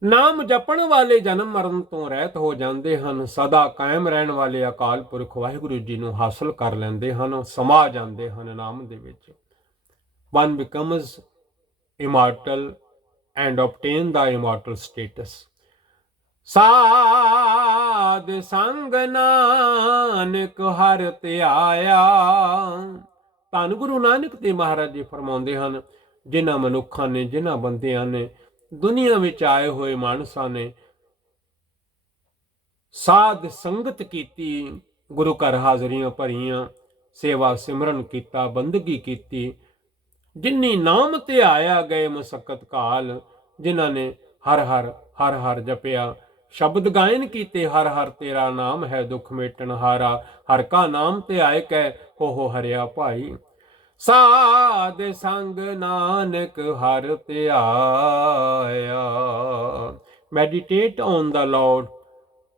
ਨਾਮ ਜਪਣ ਵਾਲੇ ਜਨਮ ਮਰਨ ਤੋਂ ਰਹਿਤ ਹੋ ਜਾਂਦੇ ਹਨ। ਸਦਾ ਕਾਇਮ ਰਹਿਣ ਵਾਲੇ ਅਕਾਲ ਪੁਰਖ ਵਾਹਿਗੁਰੂ ਜੀ ਨੂੰ ਹਾਸਲ ਕਰ ਲੈਂਦੇ ਹਨ, ਸਮਾ ਜਾਂਦੇ ਹਨ ਨਾਮ ਦੇ ਵਿੱਚ। One becomes immortal and obtain the immortal status. ਸਾਧ ਸੰਗ ਨਾਨਕ ਹਰਿ ਧਿਆਇਆ। ਧੰਨ ਗੁਰੂ ਨਾਨਕ ਦੇਵ ਮਹਾਰਾਜ ਜੀ ਫਰਮਾਉਂਦੇ ਹਨ, ਜਿਨ੍ਹਾਂ ਮਨੁੱਖਾਂ ਨੇ, ਜਿਨ੍ਹਾਂ ਬੰਦਿਆਂ ਨੇ, ਦੁਨੀਆ ਵਿੱਚ ਆਏ ਹੋਏ ਮਾਨਸਾਂ ਨੇ ਸਾਧ ਸੰਗਤ ਕੀਤੀ, ਗੁਰੂ ਘਰ ਹਾਜ਼ਰੀਆਂ ਭਰੀਆਂ, ਸੇਵਾ ਸਿਮਰਨ ਕੀਤਾ, ਬੰਦਗੀ ਕੀਤੀ, ਜਿਨੀ ਨਾਮ ਧਿਆਇਆ ਗਏ ਮੁਸਕਤ ਕਾਲ, ਜਿਨ੍ਹਾਂ ਨੇ ਹਰ ਹਰ ਹਰ ਹਰ ਜਪਿਆ, ਸ਼ਬਦ ਗਾਇਨ ਕੀਤੇ, ਹਰ ਹਰ ਤੇਰਾ ਨਾਮ ਹੈ ਦੁੱਖ ਮੇਟਣ ਹਾਰਾ, ਹਰ ਕਾ ਨਾਮ ਧਿਆਇ ਕੈ ਹੋ ਹਰਿਆ ਭਾਈ। ਸਾਧ ਸੰਗ ਨਾਨਕ ਹਰਿ ਧਿਆਇਆ। Meditate on the Lord.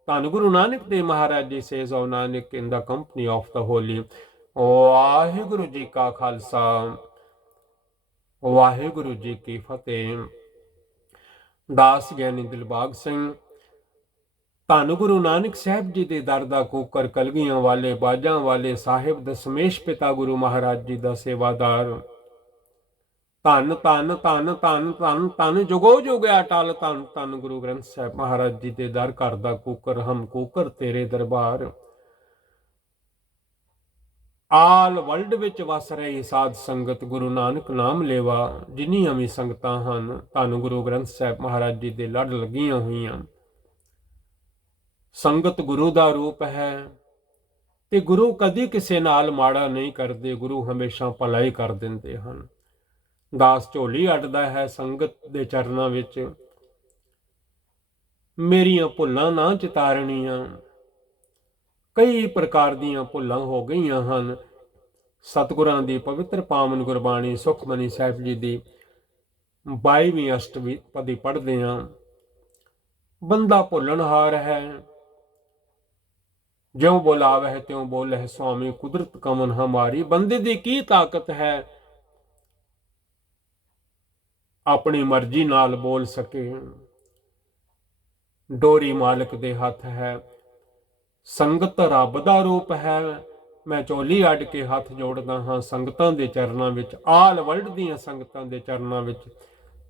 ਧੰਨ Guru Nanak Dev Maharaj ji says of Nanak in the company of the holy. Waheguru ji ਕਾ ਖਾਲਸਾ, ਵਾਹਿਗੁਰੂ ਜੀ ਕੀ ਫਤਿਹ। ਦਾਸ ਗਿਆਨੀ ਦਿਲਬਾਗ ਸਿੰਘ। ਧੰਨ ਗੁਰੂ ਨਾਨਕ ਸਾਹਿਬ ਜੀ ਦੇ ਦਰ ਦਾ ਕੂਕਰ, ਕਲਗੀਆਂ ਵਾਲੇ, ਬਾਜਾਂ ਵਾਲੇ ਸਾਹਿਬ ਦਸ਼ਮੇਸ਼ ਪਿਤਾ ਗੁਰੂ ਮਹਾਰਾਜ ਜੀ ਦਾ ਸੇਵਾਦਾਰ। ਧੰਨ ਧੰਨ ਧੰਨ ਧੰਨ ਧੰਨ ਧੰਨ ਜੁਗੋ ਜੁਗਿਆ ਟਲ, ਧੰਨ ਧੰਨ ਗੁਰੂ ਗ੍ਰੰਥ ਸਾਹਿਬ ਮਹਾਰਾਜ ਜੀ ਦੇ ਦਰ ਘਰ ਦਾ ਕੂਕਰ, ਹਮ ਕੂਕਰ ਤੇਰੇ ਦਰਬਾਰ। ਆਲ ਵਰਲਡ ਵਿੱਚ ਵਸ ਰਹੀ ਸਾਧ ਸੰਗਤ, ਗੁਰੂ ਨਾਨਕ ਨਾਮ ਲੇਵਾ ਜਿੰਨੀਆਂ ਵੀ ਸੰਗਤਾਂ ਹਨ, ਧੰਨ ਗੁਰੂ ਗ੍ਰੰਥ ਸਾਹਿਬ ਮਹਾਰਾਜ ਜੀ ਦੇ ਲੜ ਲੱਗੀਆਂ ਹੋਈਆਂ। ਸੰਗਤ ਗੁਰੂ ਦਾ ਰੂਪ ਹੈ ਤੇ ਗੁਰੂ ਕਦੀ ਕਿਸੇ ਨਾਲ ਮਾੜਾ ਨਹੀਂ ਕਰਦੇ, ਗੁਰੂ ਹਮੇਸ਼ਾ ਭਲਾ ਹੀ ਕਰ ਦਿੰਦੇ ਹਨ। ਦਾਸ ਝੋਲੀ ਅੱਡਦਾ ਹੈ ਸੰਗਤ ਦੇ ਚਰਨਾਂ ਵਿੱਚ, ਮੇਰੀਆਂ ਭੁੱਲਾਂ ਨਾ ਚਿਤਾਰਣੀਆਂ। ਕਈ ਪ੍ਰਕਾਰ ਦੀਆਂ ਭੁੱਲਾਂ ਹੋ ਗਈਆਂ ਹਨ। ਸਤਿਗੁਰਾਂ ਦੀ ਪਵਿੱਤਰ ਪਾਵਨ ਗੁਰਬਾਣੀ ਸੁਖਮਨੀ ਸਾਹਿਬ ਜੀ ਦੀ 22ਵੀਂ ਅਸ਼ਟਪਦੀ ਪੜ੍ਹਦੇ ਹਾਂ। ਬੰਦਾ ਭੁੱਲਣਹਾਰ ਹੈ, ਜਿਉਂ ਬੋਲਾਵਹਿ ਤਿਉਂ ਬੋਲਹਿ, ਸੁਆਮੀ ਕੁਦਰਤ ਕਮਨ ਹਮਾਰੀ। ਬੰਦੇ ਦੀ ਕੀ ਤਾਕਤ ਹੈ ਆਪਣੀ ਮਰਜ਼ੀ ਨਾਲ ਬੋਲ ਸਕੇ, ਡੋਰੀ ਮਾਲਕ ਦੇ ਹੱਥ ਹੈ। ਸੰਗਤ ਰੱਬ ਦਾ ਰੂਪ ਹੈ। ਮੈਂ ਝੋਲੀ ਅੱਡ ਕੇ ਹੱਥ ਜੋੜਦਾ ਹਾਂ ਸੰਗਤਾਂ ਦੇ ਚਰਨਾਂ ਵਿੱਚ, ਆਲ ਵਰਲਡ ਦੀਆਂ ਸੰਗਤਾਂ ਦੇ ਚਰਨਾਂ ਵਿੱਚ।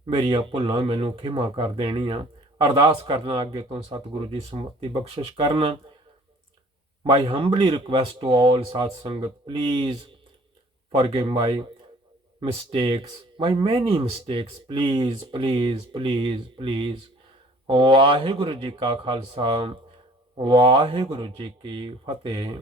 ਮੇਰੀਆਂ ਭੁੱਲਾਂ ਮੈਨੂੰ ਖਿਮਾ ਕਰ ਦੇਣੀਆਂ। ਅਰਦਾਸ ਕਰਨਾ ਅੱਗੇ ਤੋਂ ਸਤਿਗੁਰੂ ਜੀ ਸਮਤੀ ਬਖਸ਼ਿਸ਼ ਕਰਨਾ। My humbly request to all Sat Sangat, please forgive my mistakes, my many mistakes, please, please, please, please. Waheguru ji ਕਾ ਖਾਲਸਾ, ਵਾਹਿਗੁਰੂ ਜੀ ਕੀ ਫਤਿਹ।